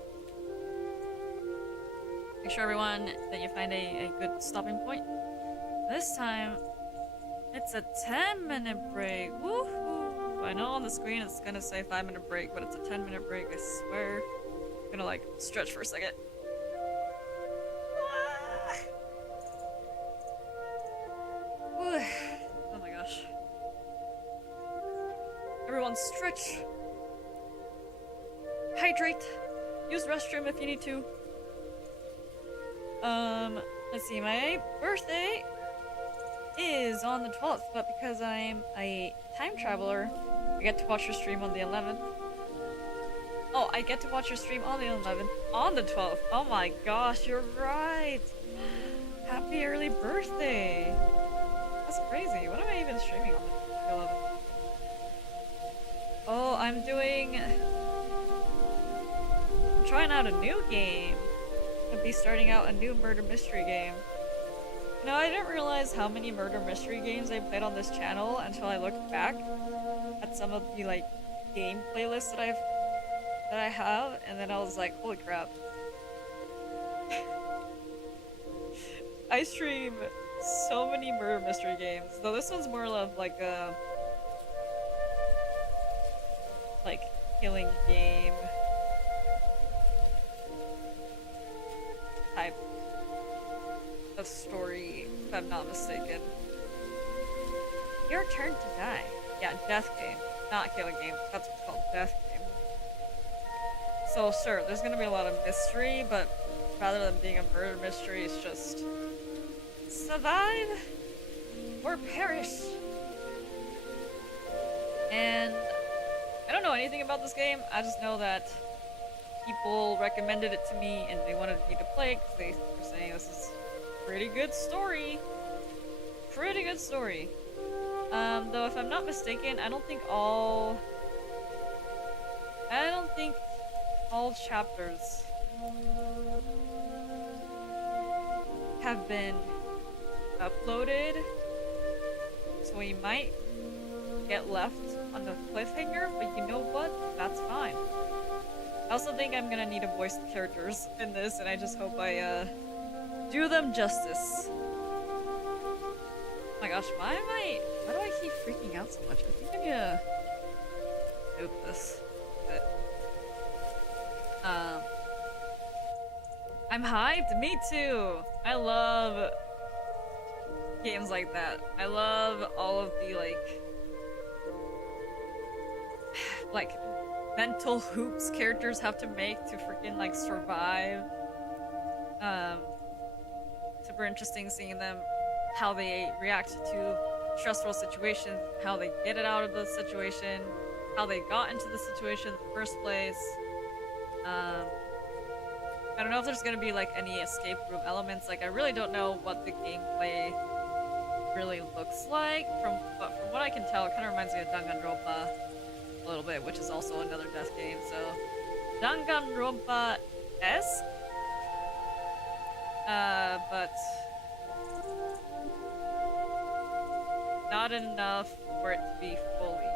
make sure everyone that you find a good stopping point. This time, it's a 10-minute break. Woohoo! I know on the screen it's gonna say 5-minute break, but it's a 10-minute break, I swear. I'm gonna like stretch for a second. Oh my gosh. Everyone stretch. Hydrate. Use restroom if you need to. Let's see, my birthday is on the 12th, but because I'm a time traveler, I get to watch your stream on the 11th. Oh, I get to watch your stream on the 11th, on the 12th. Oh my gosh, you're right. Happy early birthday. That's crazy. What am I even streaming on the 11th? Oh, I'm trying out a new game. I'll be starting out a new murder mystery game. You know, I didn't realize how many murder mystery games I played on this channel until I looked back at some of the like game playlists that I have, and then I was like, holy crap. I stream so many murder mystery games, though this one's more of like a killing game type of story, if I'm not mistaken. Your turn to die. Yeah, death game, not killing game. That's what's called, death game. So sure, there's gonna be a lot of mystery, but rather than being a murder mystery, it's just survive or perish. And I don't know anything about this game. I just know that people recommended it to me and they wanted me to play because they were saying this is a pretty good story. Pretty good story. Though if I'm not mistaken, I don't think all chapters have been uploaded, so we might get left on the cliffhanger, but you know what? That's fine. I also think I'm gonna need to voice the characters in this, and I just hope I do them justice. Oh my gosh, why do I keep freaking out so much? I think I need to note this. But, I'm hyped! Me too! I love games like that. I love all of the, like mental hoops characters have to make to freaking, like, survive. Super interesting seeing them, how they react to stressful situations, how they get it out of the situation, how they got into the situation in the first place. I don't know if there's gonna be like any escape room elements. Like, I really don't know what the gameplay really looks like. But from what I can tell, it kind of reminds me of Danganronpa a little bit, which is also another death game. So Danganronpa-esque, but not enough for it to be fully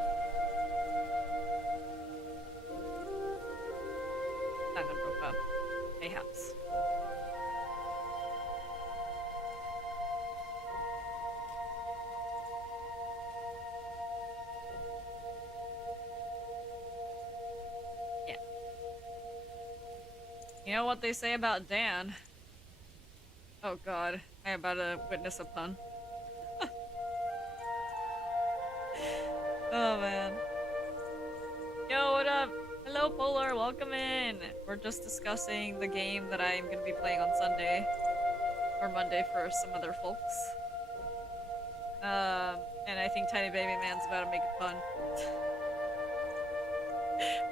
Danganronpa. Mayhaps. Yeah. You know what they say about Dan? Oh god, I am about to witness a pun. Oh man. Yo, what up? Hello Polar, welcome in! We're just discussing the game that I'm gonna be playing on Sunday. Or Monday for some other folks. And I think Tiny Baby Man's about to make a pun.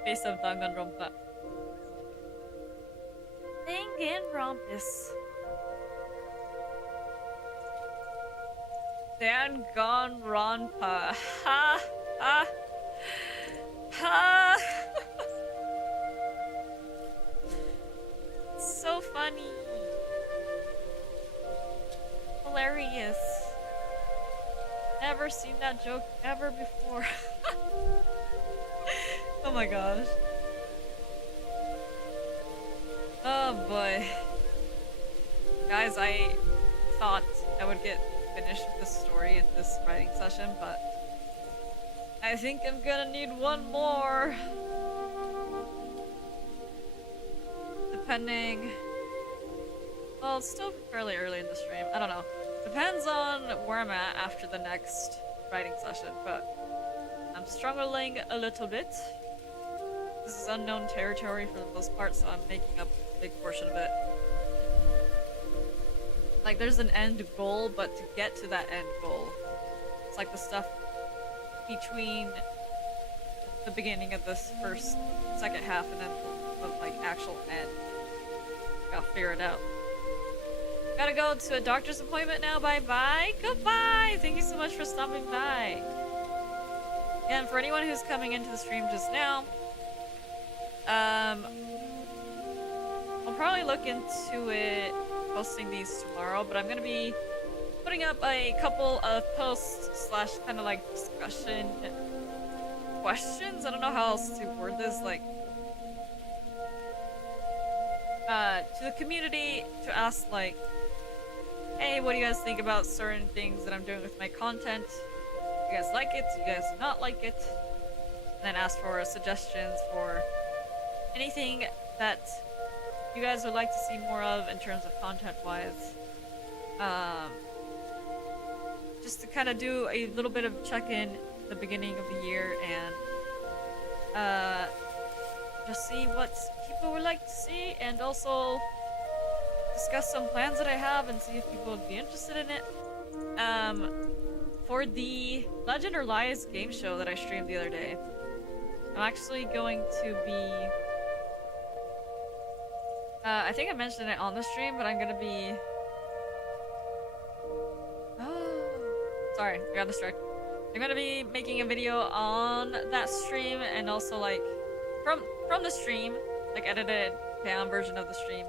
Based on Danganronpa. Danganronpus. Danganronpa. Ha! Ha! Ha! So funny. Hilarious. Never seen that joke ever before. Oh my gosh. Oh boy. Guys, I thought I would get finished with this story in this writing session, but I think I'm gonna need one more. Depending... Well, it's still fairly early in the stream. I don't know. Depends on where I'm at after the next writing session, but I'm struggling a little bit. This is unknown territory for the most part, so I'm making up a big portion of it. Like, there's an end goal, but to get to that end goal, it's like the stuff between the beginning of this second half and then the like actual end. Gotta figure it out. Gotta go to a doctor's appointment now. Bye bye. Goodbye. Thank you so much for stopping by. And for anyone who's coming into the stream just now, I'll probably look into it posting these tomorrow, but I'm gonna be putting up a couple of posts / kind of like discussion questions. I don't know how else to word this, like to the community to ask like, hey, what do you guys think about certain things that I'm doing with my content? Do you guys like it? Do you guys not like it? And then ask for suggestions for anything that you guys would like to see more of in terms of content-wise. Just to kind of do a little bit of check-in at the beginning of the year and just see what people would like to see, and also discuss some plans that I have and see if people would be interested in it. For the Legend or Lies game show that I streamed the other day, I'm actually going to be... I think I mentioned it on the stream, but I'm gonna be... Oh, sorry, I got distracted. I'm gonna be making a video on that stream, and also like from the stream, like edited down version of the stream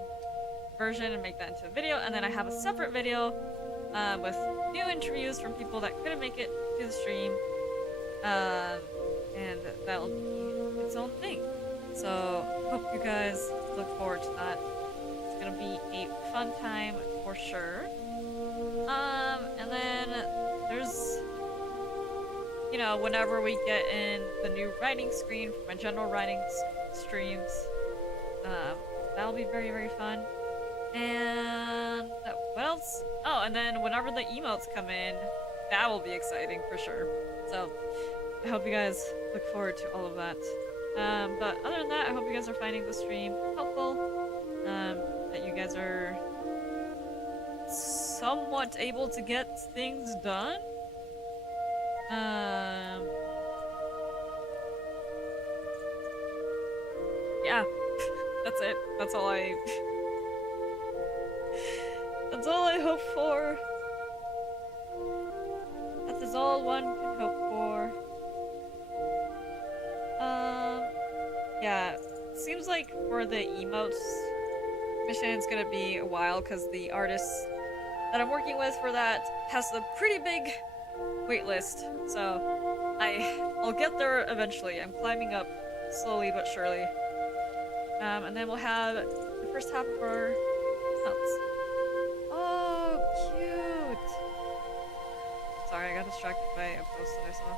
version, and make that into a video. And then I have a separate video with new interviews from people that couldn't make it to the stream, and that'll be its own thing. So hope you guys look forward to that. It's gonna be a fun time for sure. And then there's, you know, whenever we get in the new writing screen for my general writing streams, that'll be very, very fun. And what else? Oh, and then whenever the emotes come in, that will be exciting for sure. So I hope you guys look forward to all of that. But other than that, I hope you guys are finding the stream helpful, that you guys are somewhat able to get things done. Yeah, that's it. That's all I that's all I hope for. That is all one can hope for. Yeah, seems like for the emotes mission it's gonna be a while because the artist that I'm working with for that has a pretty big wait list. So I'll get there eventually. I'm climbing up slowly but surely. And then we'll have the first half of our months. Oh, cute! Sorry, I got distracted by a post that I saw.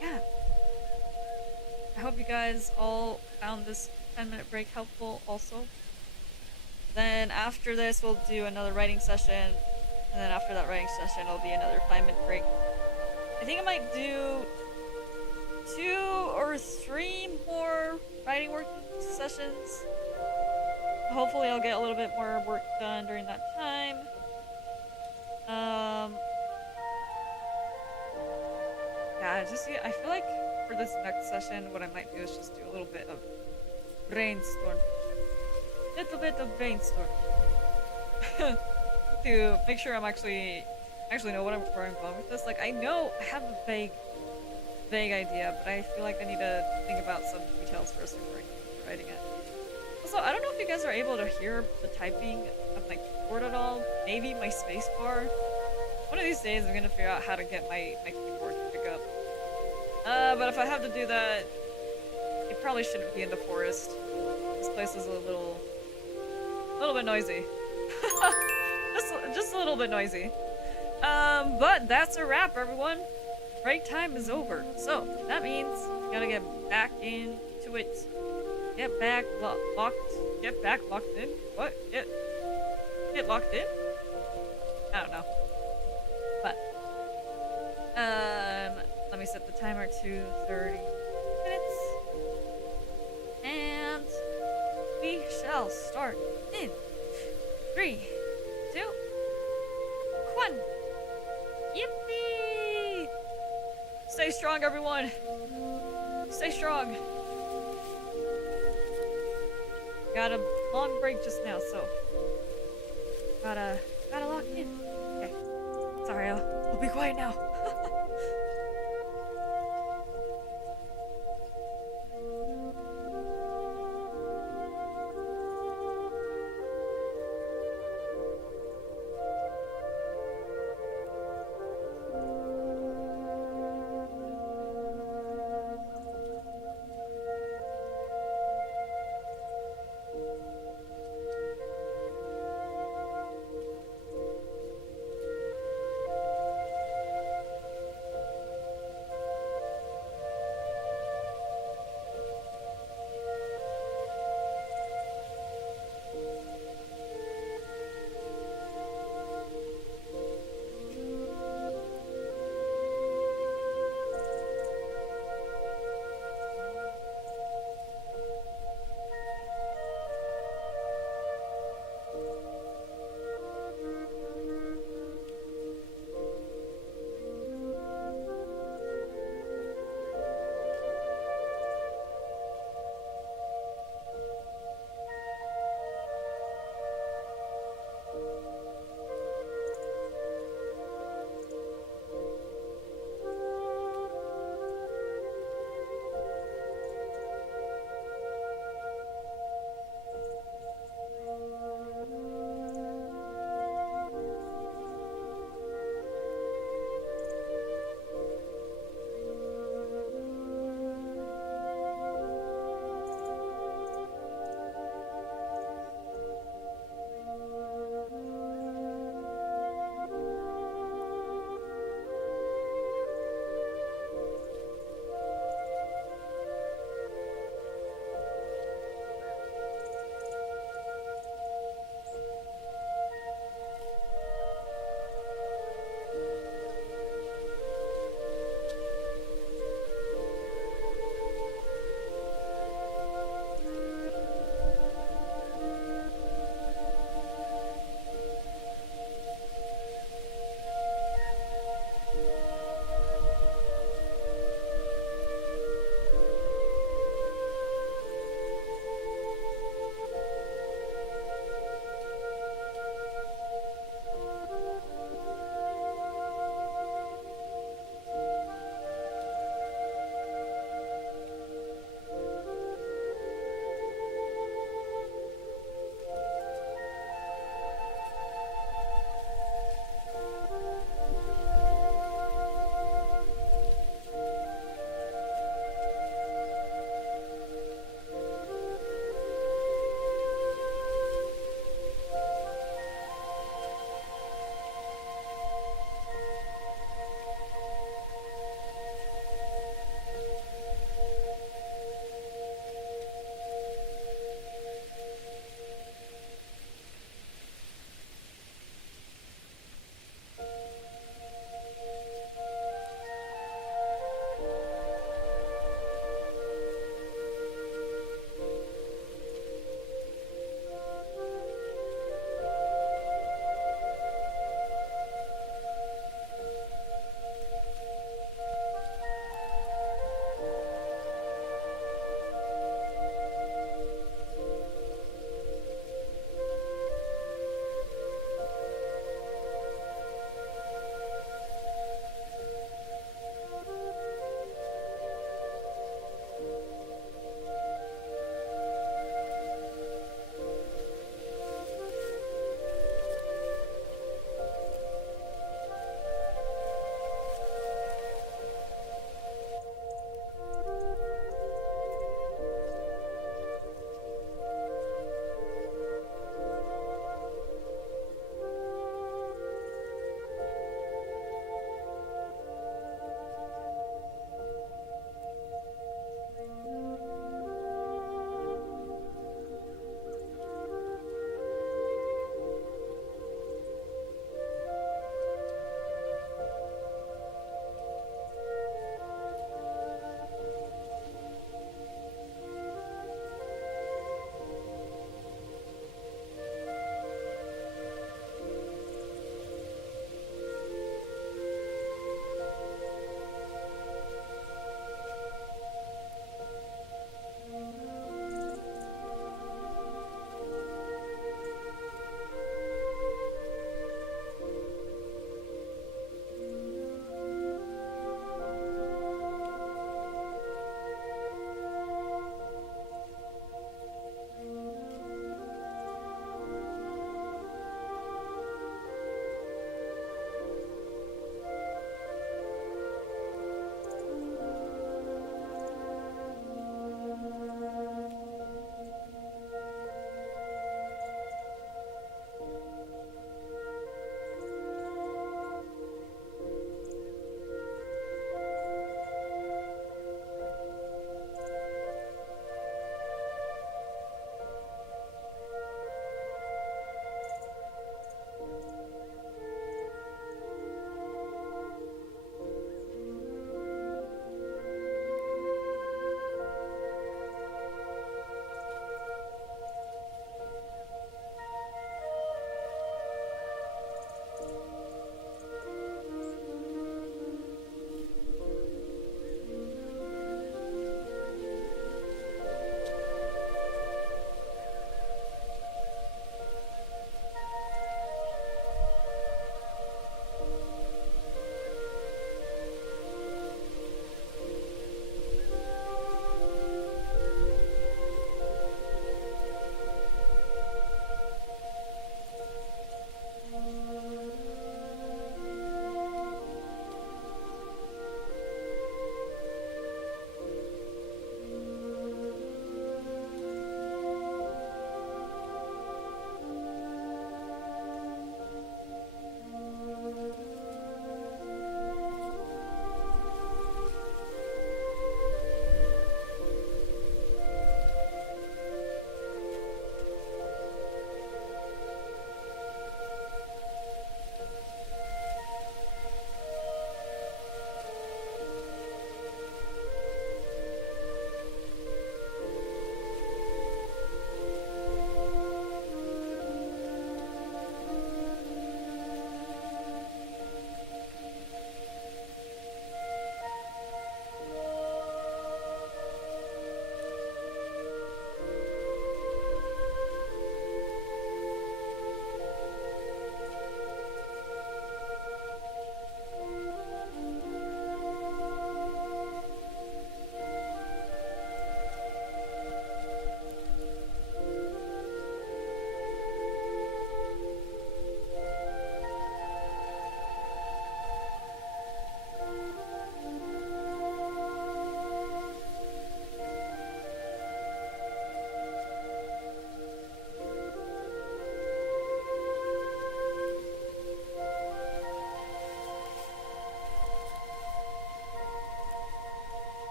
Yeah. I hope you guys all found this 10-minute break helpful also. Then after this, we'll do another writing session. And then after that writing session, it'll be another 5-minute break. I think I might do 2 or 3 more writing work sessions. Hopefully I'll get a little bit more work done during that time. Yeah, I feel like for this next session, what I might do is just do a little bit of brainstorm. Little bit of brainstorm. To make sure I'm actually know where I'm going with this. Like, I know I have a vague idea, but I feel like I need to think about some details first before writing it. Also, I don't know if you guys are able to hear the typing of my keyboard at all. Maybe my spacebar. One of these days I'm gonna figure out how to get my keyboard to pick up But if I have to do that, it probably shouldn't be in the forest. This place is a little bit noisy. just a little bit noisy. But that's a wrap, everyone. Break time is over. So that means we gotta get back into it. Get back locked. Get back locked in. What? Get locked in? I don't know. But let me set the timer to 30 minutes. And we shall start in 3, 2, 1. Yippee! Stay strong, everyone. Stay strong. Got a long break just now, so gotta lock in. Okay. Sorry, I'll be quiet now.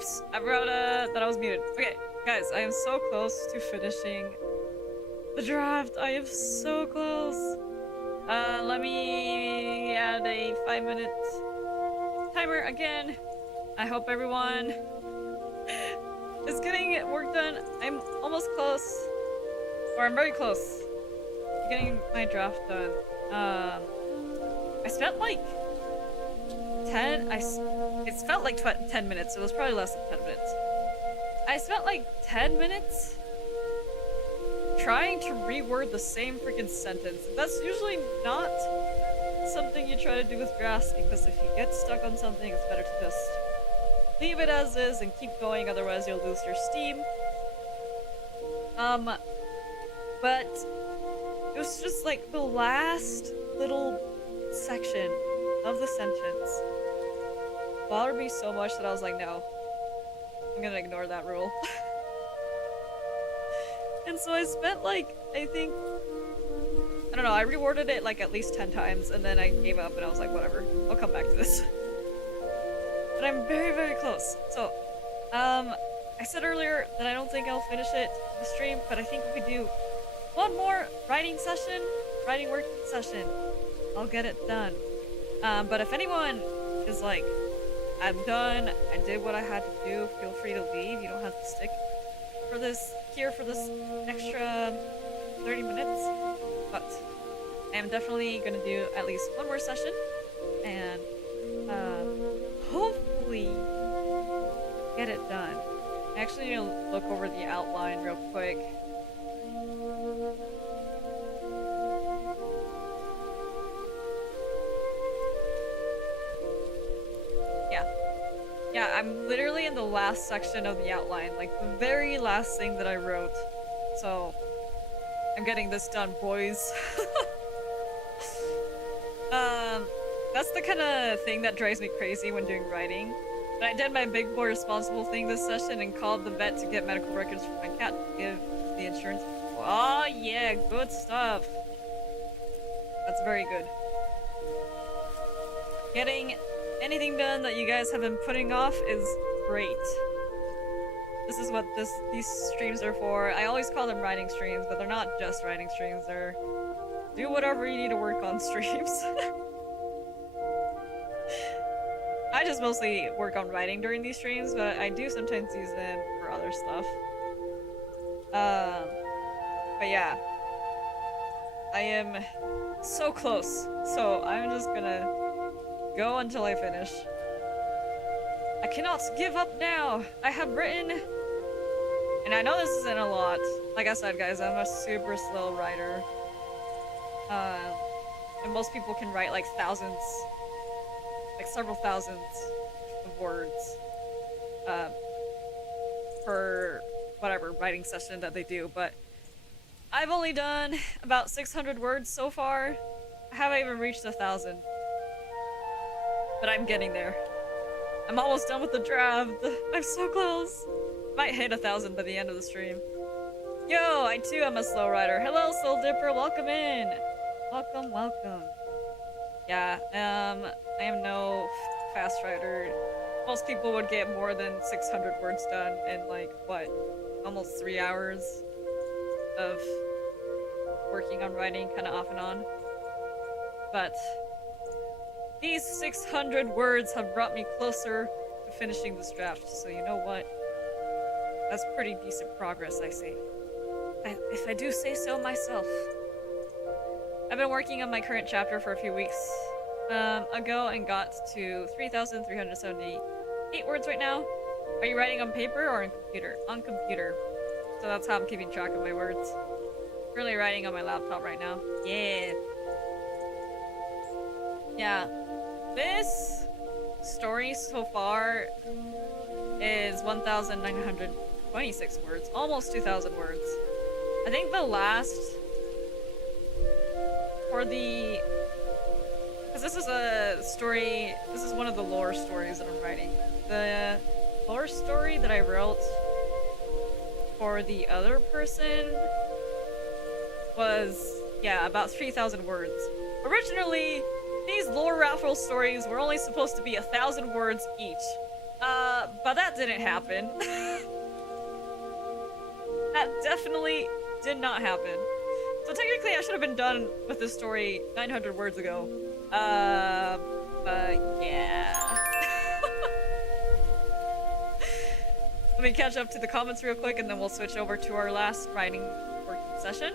Oops, I forgot that I was muted. Okay, guys, I am so close to finishing the draft. I am so close. Let me add a 5-minute timer again. I hope everyone is getting work done. I'm almost close, or I'm very close to getting my draft done. I spent like 10. It felt like 10 minutes. It was probably less than 10 minutes. I spent like 10 minutes trying to reword the same freaking sentence. That's usually not something you try to do with drafts, because if you get stuck on something, it's better to just leave it as is and keep going, otherwise you'll lose your steam. But it was just like the last little section of the sentence bothered me so much that I was like, no, I'm gonna ignore that rule. And so I spent like, I think, I don't know, I reworded it like at least 10 times, and then I gave up and I was like, whatever, I'll come back to this. But I'm very, very close. So, I said earlier that I don't think I'll finish it in the stream, but I think if we do one more writing working session, I'll get it done. But if anyone is like, I'm done, I did what I had to do, feel free to leave. You don't have to stick for this extra 30 minutes. But I am definitely gonna do at least one more session, and hopefully get it done. I actually need to look over the outline real quick. Yeah, I'm literally in the last section of the outline, like the very last thing that I wrote. So, I'm getting this done, boys. That's the kind of thing that drives me crazy when doing writing. But I did my big boy responsible thing this session and called the vet to get medical records for my cat to give the insurance. Oh yeah, good stuff. That's very good. Getting anything done that you guys have been putting off is great. This is what these streams are for. I always call them writing streams, but they're not just writing streams. They're do whatever you need to work on streams. I just mostly work on writing during these streams, but I do sometimes use them for other stuff. But yeah. I am so close. So I'm just gonna go until I finish. I cannot give up now. I have written, and I know this isn't a lot. Like I said, guys, I'm a super slow writer. And most people can write like thousands, like several thousands of words per whatever writing session that they do, but I've only done about 600 words so far. I haven't even reached 1,000. But I'm getting there. I'm almost done with the draft. I'm so close. Might hit 1,000 by the end of the stream. Yo, I too am a slow writer. Hello, Soul Dipper. Welcome in. Welcome, welcome. Yeah, I am no fast writer. Most people would get more than 600 words done in like, what, almost 3 hours of working on writing kind of off and on. But these 600 words have brought me closer to finishing this draft, so you know what? That's pretty decent progress, I say. If I do say so myself. I've been working on my current chapter for a few weeks ago and got to 3,378 words right now. Are you writing on paper or on computer? On computer. So that's how I'm keeping track of my words. Currently writing on my laptop right now. Yeah. Yeah. This story so far is 1,926 words. Almost 2,000 words. I think the last... for the... because this is a story... this is one of the lore stories that I'm writing. The lore story that I wrote for the other person was, yeah, about 3,000 words. Originally, these lore raffle stories were only supposed to be 1,000 words each. But that didn't happen. That definitely did not happen. So technically I should have been done with this story 900 words ago. But yeah. Let me catch up to the comments real quick and then we'll switch over to our last writing working session.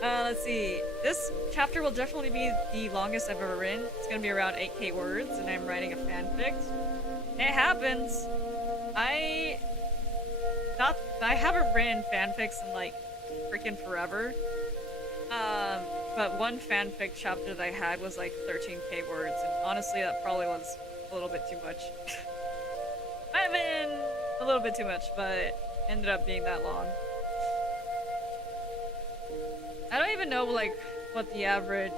Let's see. This chapter will definitely be the longest I've ever written. It's gonna be around 8k words and I'm writing a fanfic. It happens. I haven't written fanfics in like freaking forever. But one fanfic chapter that I had was like 13k words, and honestly that probably was a little bit too much. Might have been a little bit too much, but ended up being that long. I don't even know like what the average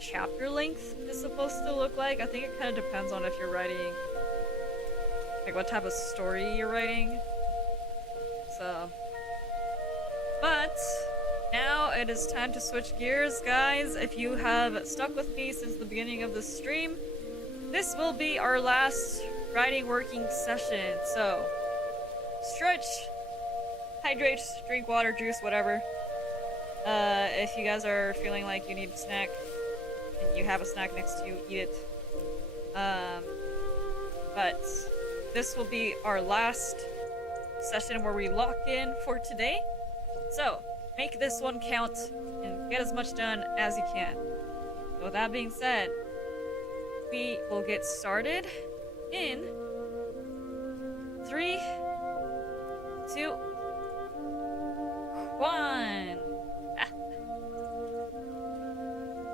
chapter length is supposed to look like. I think it kind of depends on if you're writing, like what type of story you're writing. So, but now it is time to switch gears, guys. If you have stuck with me since the beginning of the stream, this will be our last writing working session. So, stretch, hydrate, drink water, juice, whatever. If you guys are feeling like you need a snack and you have a snack next to you, eat it. But this will be our last session where we lock in for today. So, make this one count and get as much done as you can. So with that being said, we will get started in 3, 2, 1.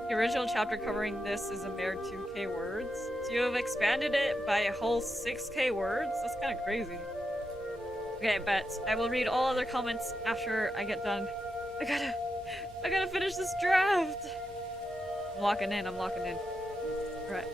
The original chapter covering this is a mere 2k words. So you have expanded it by a whole 6k words? That's kind of crazy. Okay, but I will read all other comments after I get done. I gotta finish this draft! I'm locking in. Alright.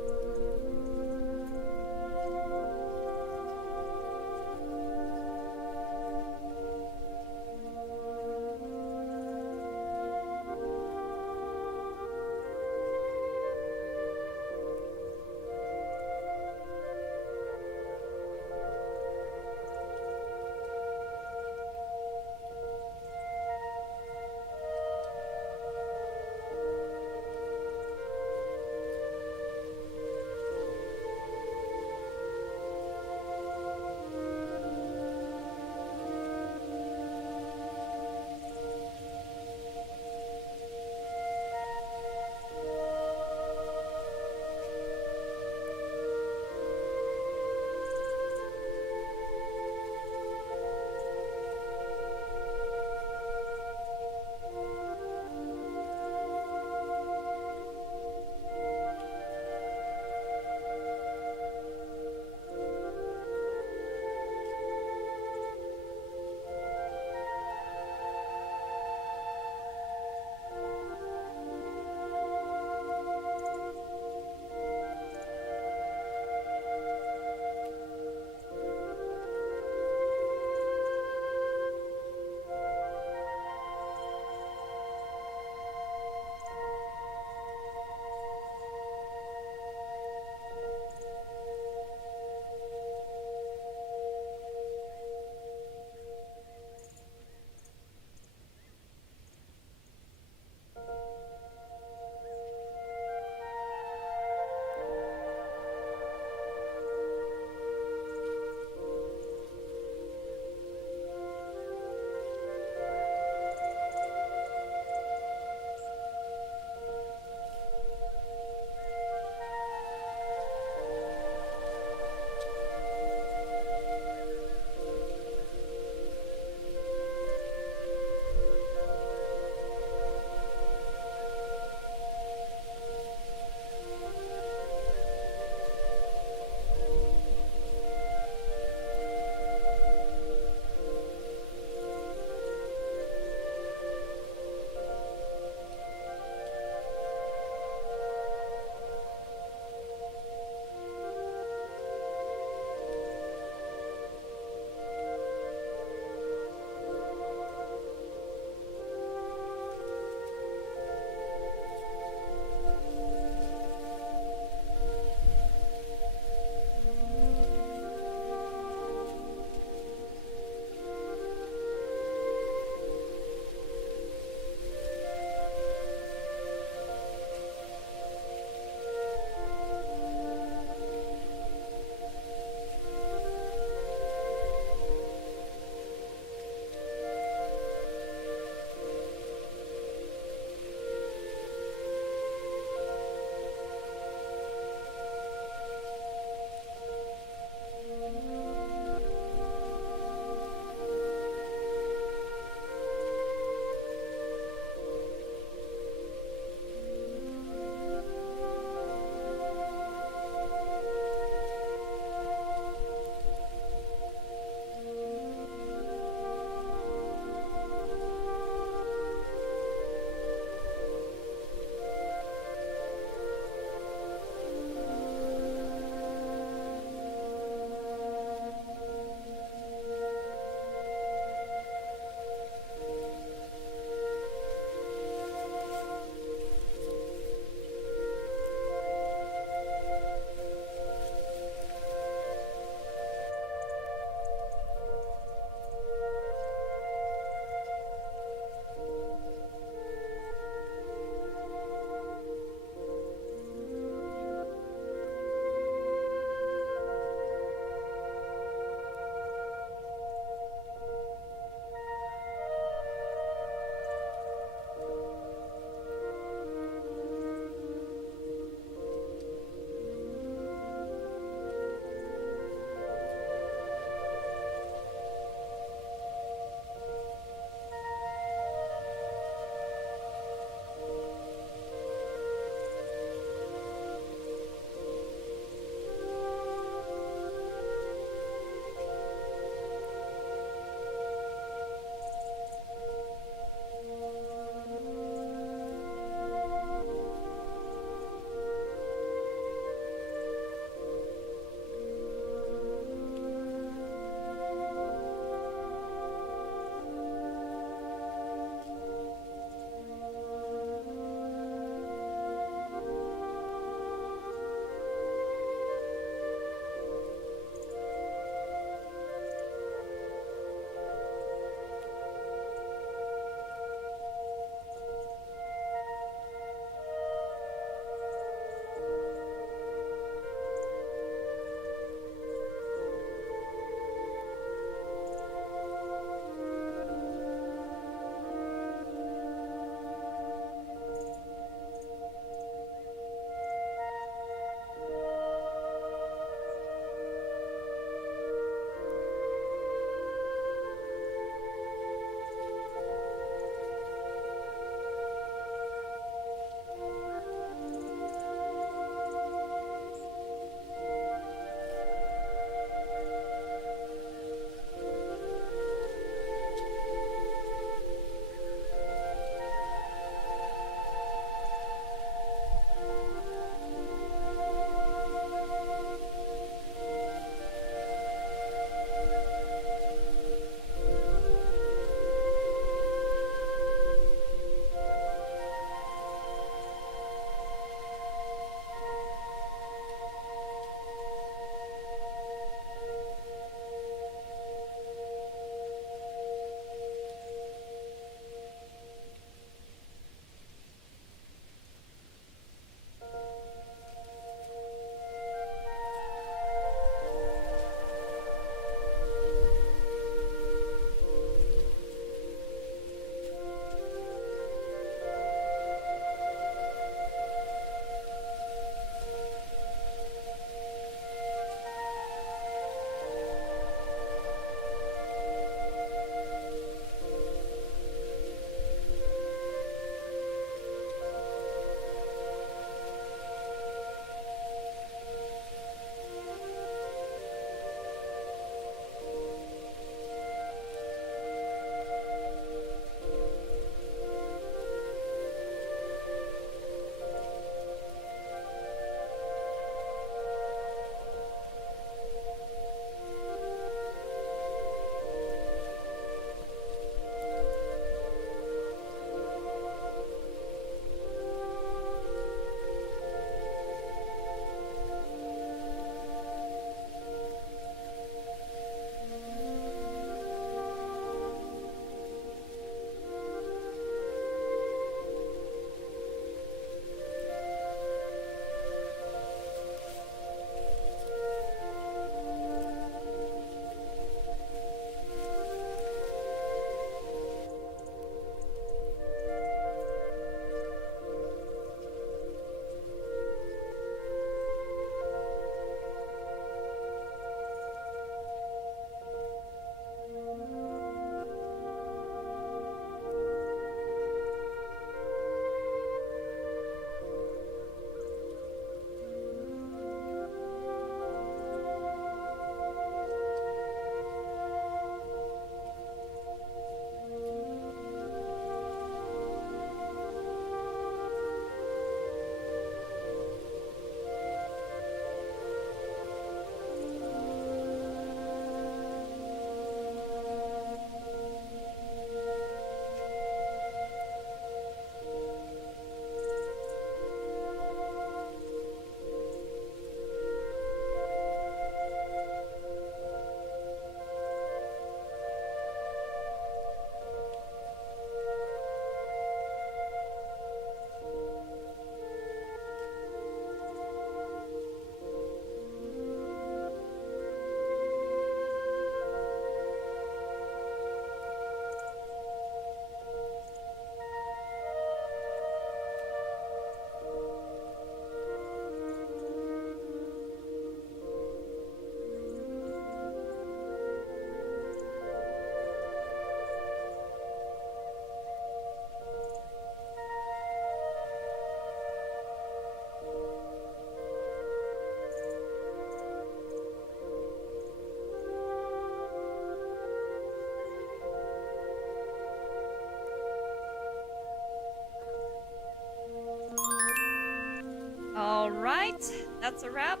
that's a wrap.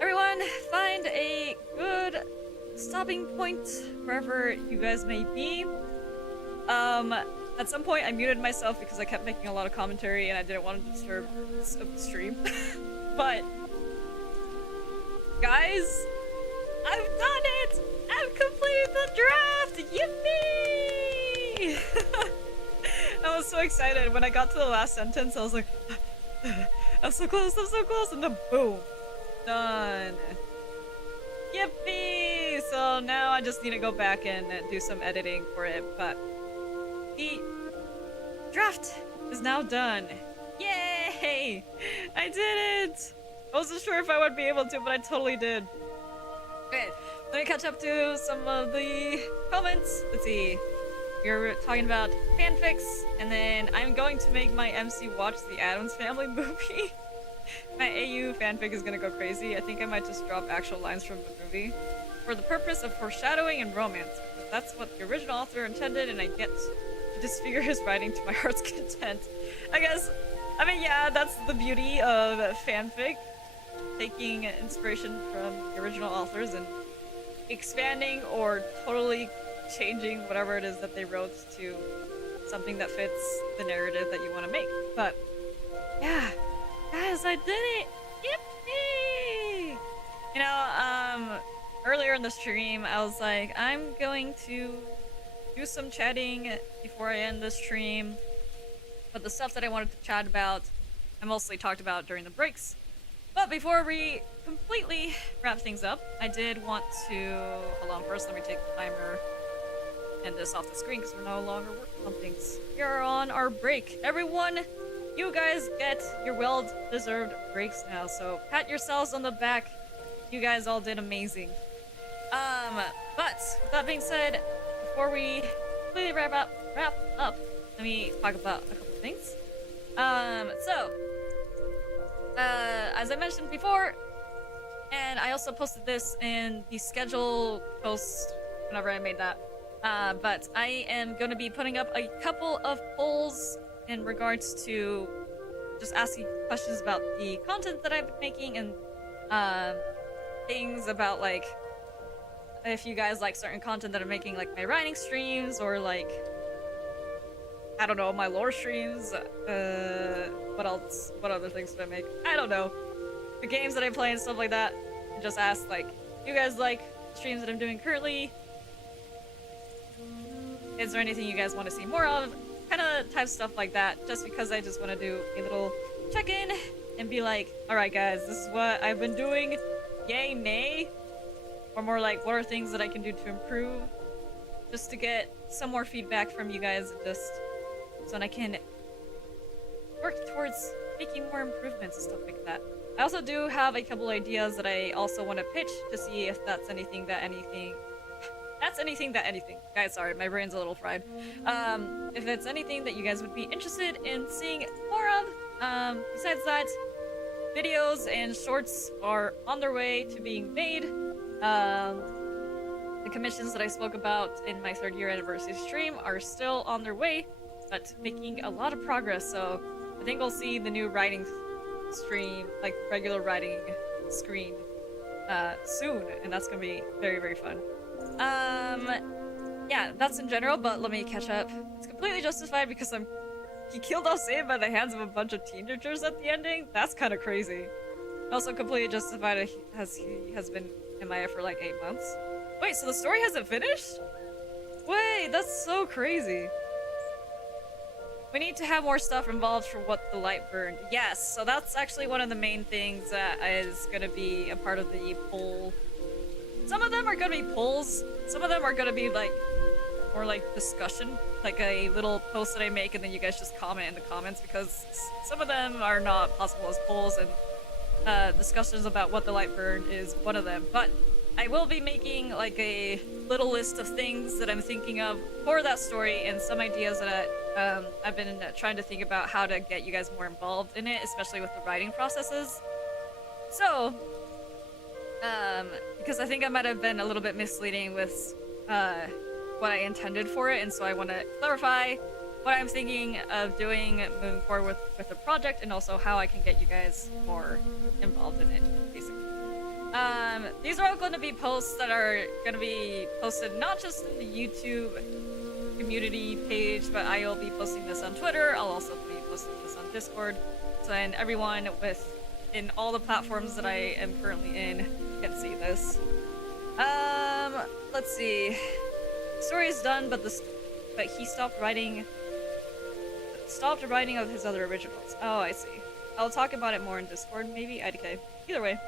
Everyone, find a good stopping point wherever you guys may be. At some point I muted myself because I kept making a lot of commentary and I didn't want to disturb the stream. But guys, I've done it! I've completed the draft! Yippee! I was so excited when I got to the last sentence. I was like, I'm so close, and then boom, done. Yippee! So now I just need to go back and do some editing for it, but the draft is now done. Yay! I did it! I wasn't sure if I would be able to, but I totally did. Okay, let me catch up to some of the comments. Let's see. You're talking about fanfics, and then I'm going to make my MC watch the Addams Family movie. My AU fanfic is gonna go crazy. I think I might just drop actual lines from the movie for the purpose of foreshadowing and romance. That's what the original author intended, and I get to disfigure his writing to my heart's content. I guess, I mean, yeah, that's the beauty of fanfic. Taking inspiration from the original authors and expanding or totally changing whatever it is that they wrote to something that fits the narrative that you want to make. But yeah, guys, I did it! Yippee! You know, earlier in the stream, I was like, I'm going to do some chatting before I end the stream, but the stuff that I wanted to chat about, I mostly talked about during the breaks. But before we completely wrap things up, I did want to... Hold on, first let me take the timer and this off the screen because we're no longer working on things. We are on our break. Everyone, you guys get your well-deserved breaks now, so pat yourselves on the back. You guys all did amazing. But with that being said, before we completely wrap up, let me talk about a couple things. As I mentioned before, and I also posted this in the schedule post whenever I made that, but I am going to be putting up a couple of polls in regards to just asking questions about the content that I've been making and things about, like, if you guys like certain content that I'm making, like my writing streams or like, I don't know, my lore streams. What else? What other things did I make? I don't know. The games that I play and stuff like that. And just ask, like, you guys like streams that I'm doing currently? Is there anything you guys want to see more of? Kind of type stuff like that. Just because I just want to do a little check-in and be like, alright guys, this is what I've been doing. Yay, nay? Or more like, what are things that I can do to improve? Just to get some more feedback from you guys, just so that I can work towards making more improvements and stuff like that. I also do have a couple ideas that I also want to pitch to see if that's anything that anything. Guys, sorry, my brain's a little fried. If it's anything that you guys would be interested in seeing more of. Besides that, videos and shorts are on their way to being made. The commissions that I spoke about in my 3rd year anniversary stream are still on their way, but making a lot of progress, so I think we'll see the new writing stream, like regular writing screen, soon, and that's gonna be very, very fun. Yeah, that's in general, but let me catch up. It's completely justified because he killed off Save by the hands of a bunch of teenagers at the ending. That's kind of crazy. Also completely justified as he has been MIA for like 8 months. Wait, so the story hasn't finished? Wait, that's so crazy. We need to have more stuff involved for what the light burned. Yes, so that's actually one of the main things that is going to be a part of the poll. Some of them are going to be polls. Some of them are going to be like more like discussion, like a little post that I make and then you guys just comment in the comments, because some of them are not possible as polls, and discussions about what the light burned is one of them. But I will be making like a little list of things that I'm thinking of for that story and some ideas that I've been trying to think about how to get you guys more involved in it, especially with the writing processes. So, because I think I might have been a little bit misleading with what I intended for it, and so I want to clarify what I'm thinking of doing moving forward with the project, and also how I can get you guys more involved in it, basically. These are all going to be posts that are going to be posted not just in the YouTube community page, but I will be posting this on Twitter. I'll also be posting this on Discord, so then everyone in all the platforms that I am currently in can see this. Let's see. The story is done, but he stopped writing of his other originals. Oh, I see. I'll talk about it more in Discord, maybe. IDK. Either way.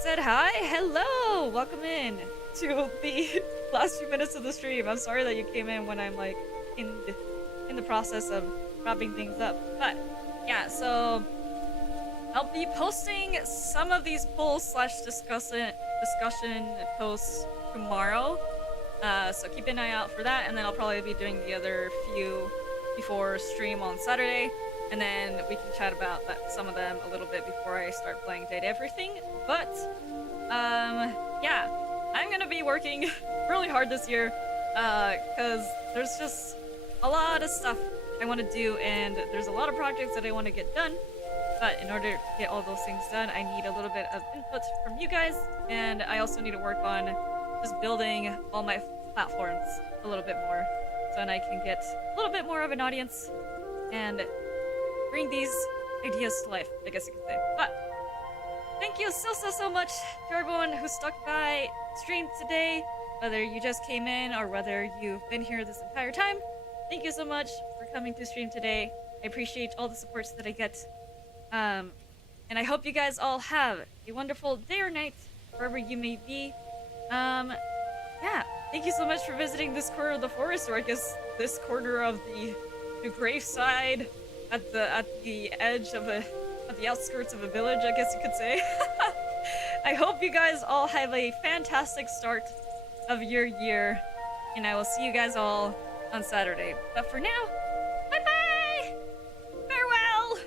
Said hi, hello, welcome in to the last few minutes of the stream. I'm sorry that you came in when I'm like in the process of wrapping things up, but yeah. So I'll be posting some of these polls / discussion posts tomorrow. So keep an eye out for that, and then I'll probably be doing the other few before stream on Saturday, and then we can chat about some of them a little bit before I start playing Date Everything. But yeah, I'm gonna be working really hard this year, because there's just a lot of stuff I want to do, and there's a lot of projects that I want to get done. But in order to get all those things done, I need a little bit of input from you guys, and I also need to work on just building all my platforms a little bit more, so then I can get a little bit more of an audience and bring these ideas to life, I guess you could say. But thank you so much to everyone who stuck by stream today, whether you just came in or whether you've been here this entire time. Thank you so much for coming to stream today. I appreciate all the supports that I get. And I hope you guys all have a wonderful day or night, wherever you may be. Yeah, thank you so much for visiting this corner of the forest, or I guess this corner of the graveside at the edge of at the outskirts of a village, I guess you could say. I hope you guys all have a fantastic start of your year, and I will see you guys all on Saturday. But for now, bye-bye! Farewell!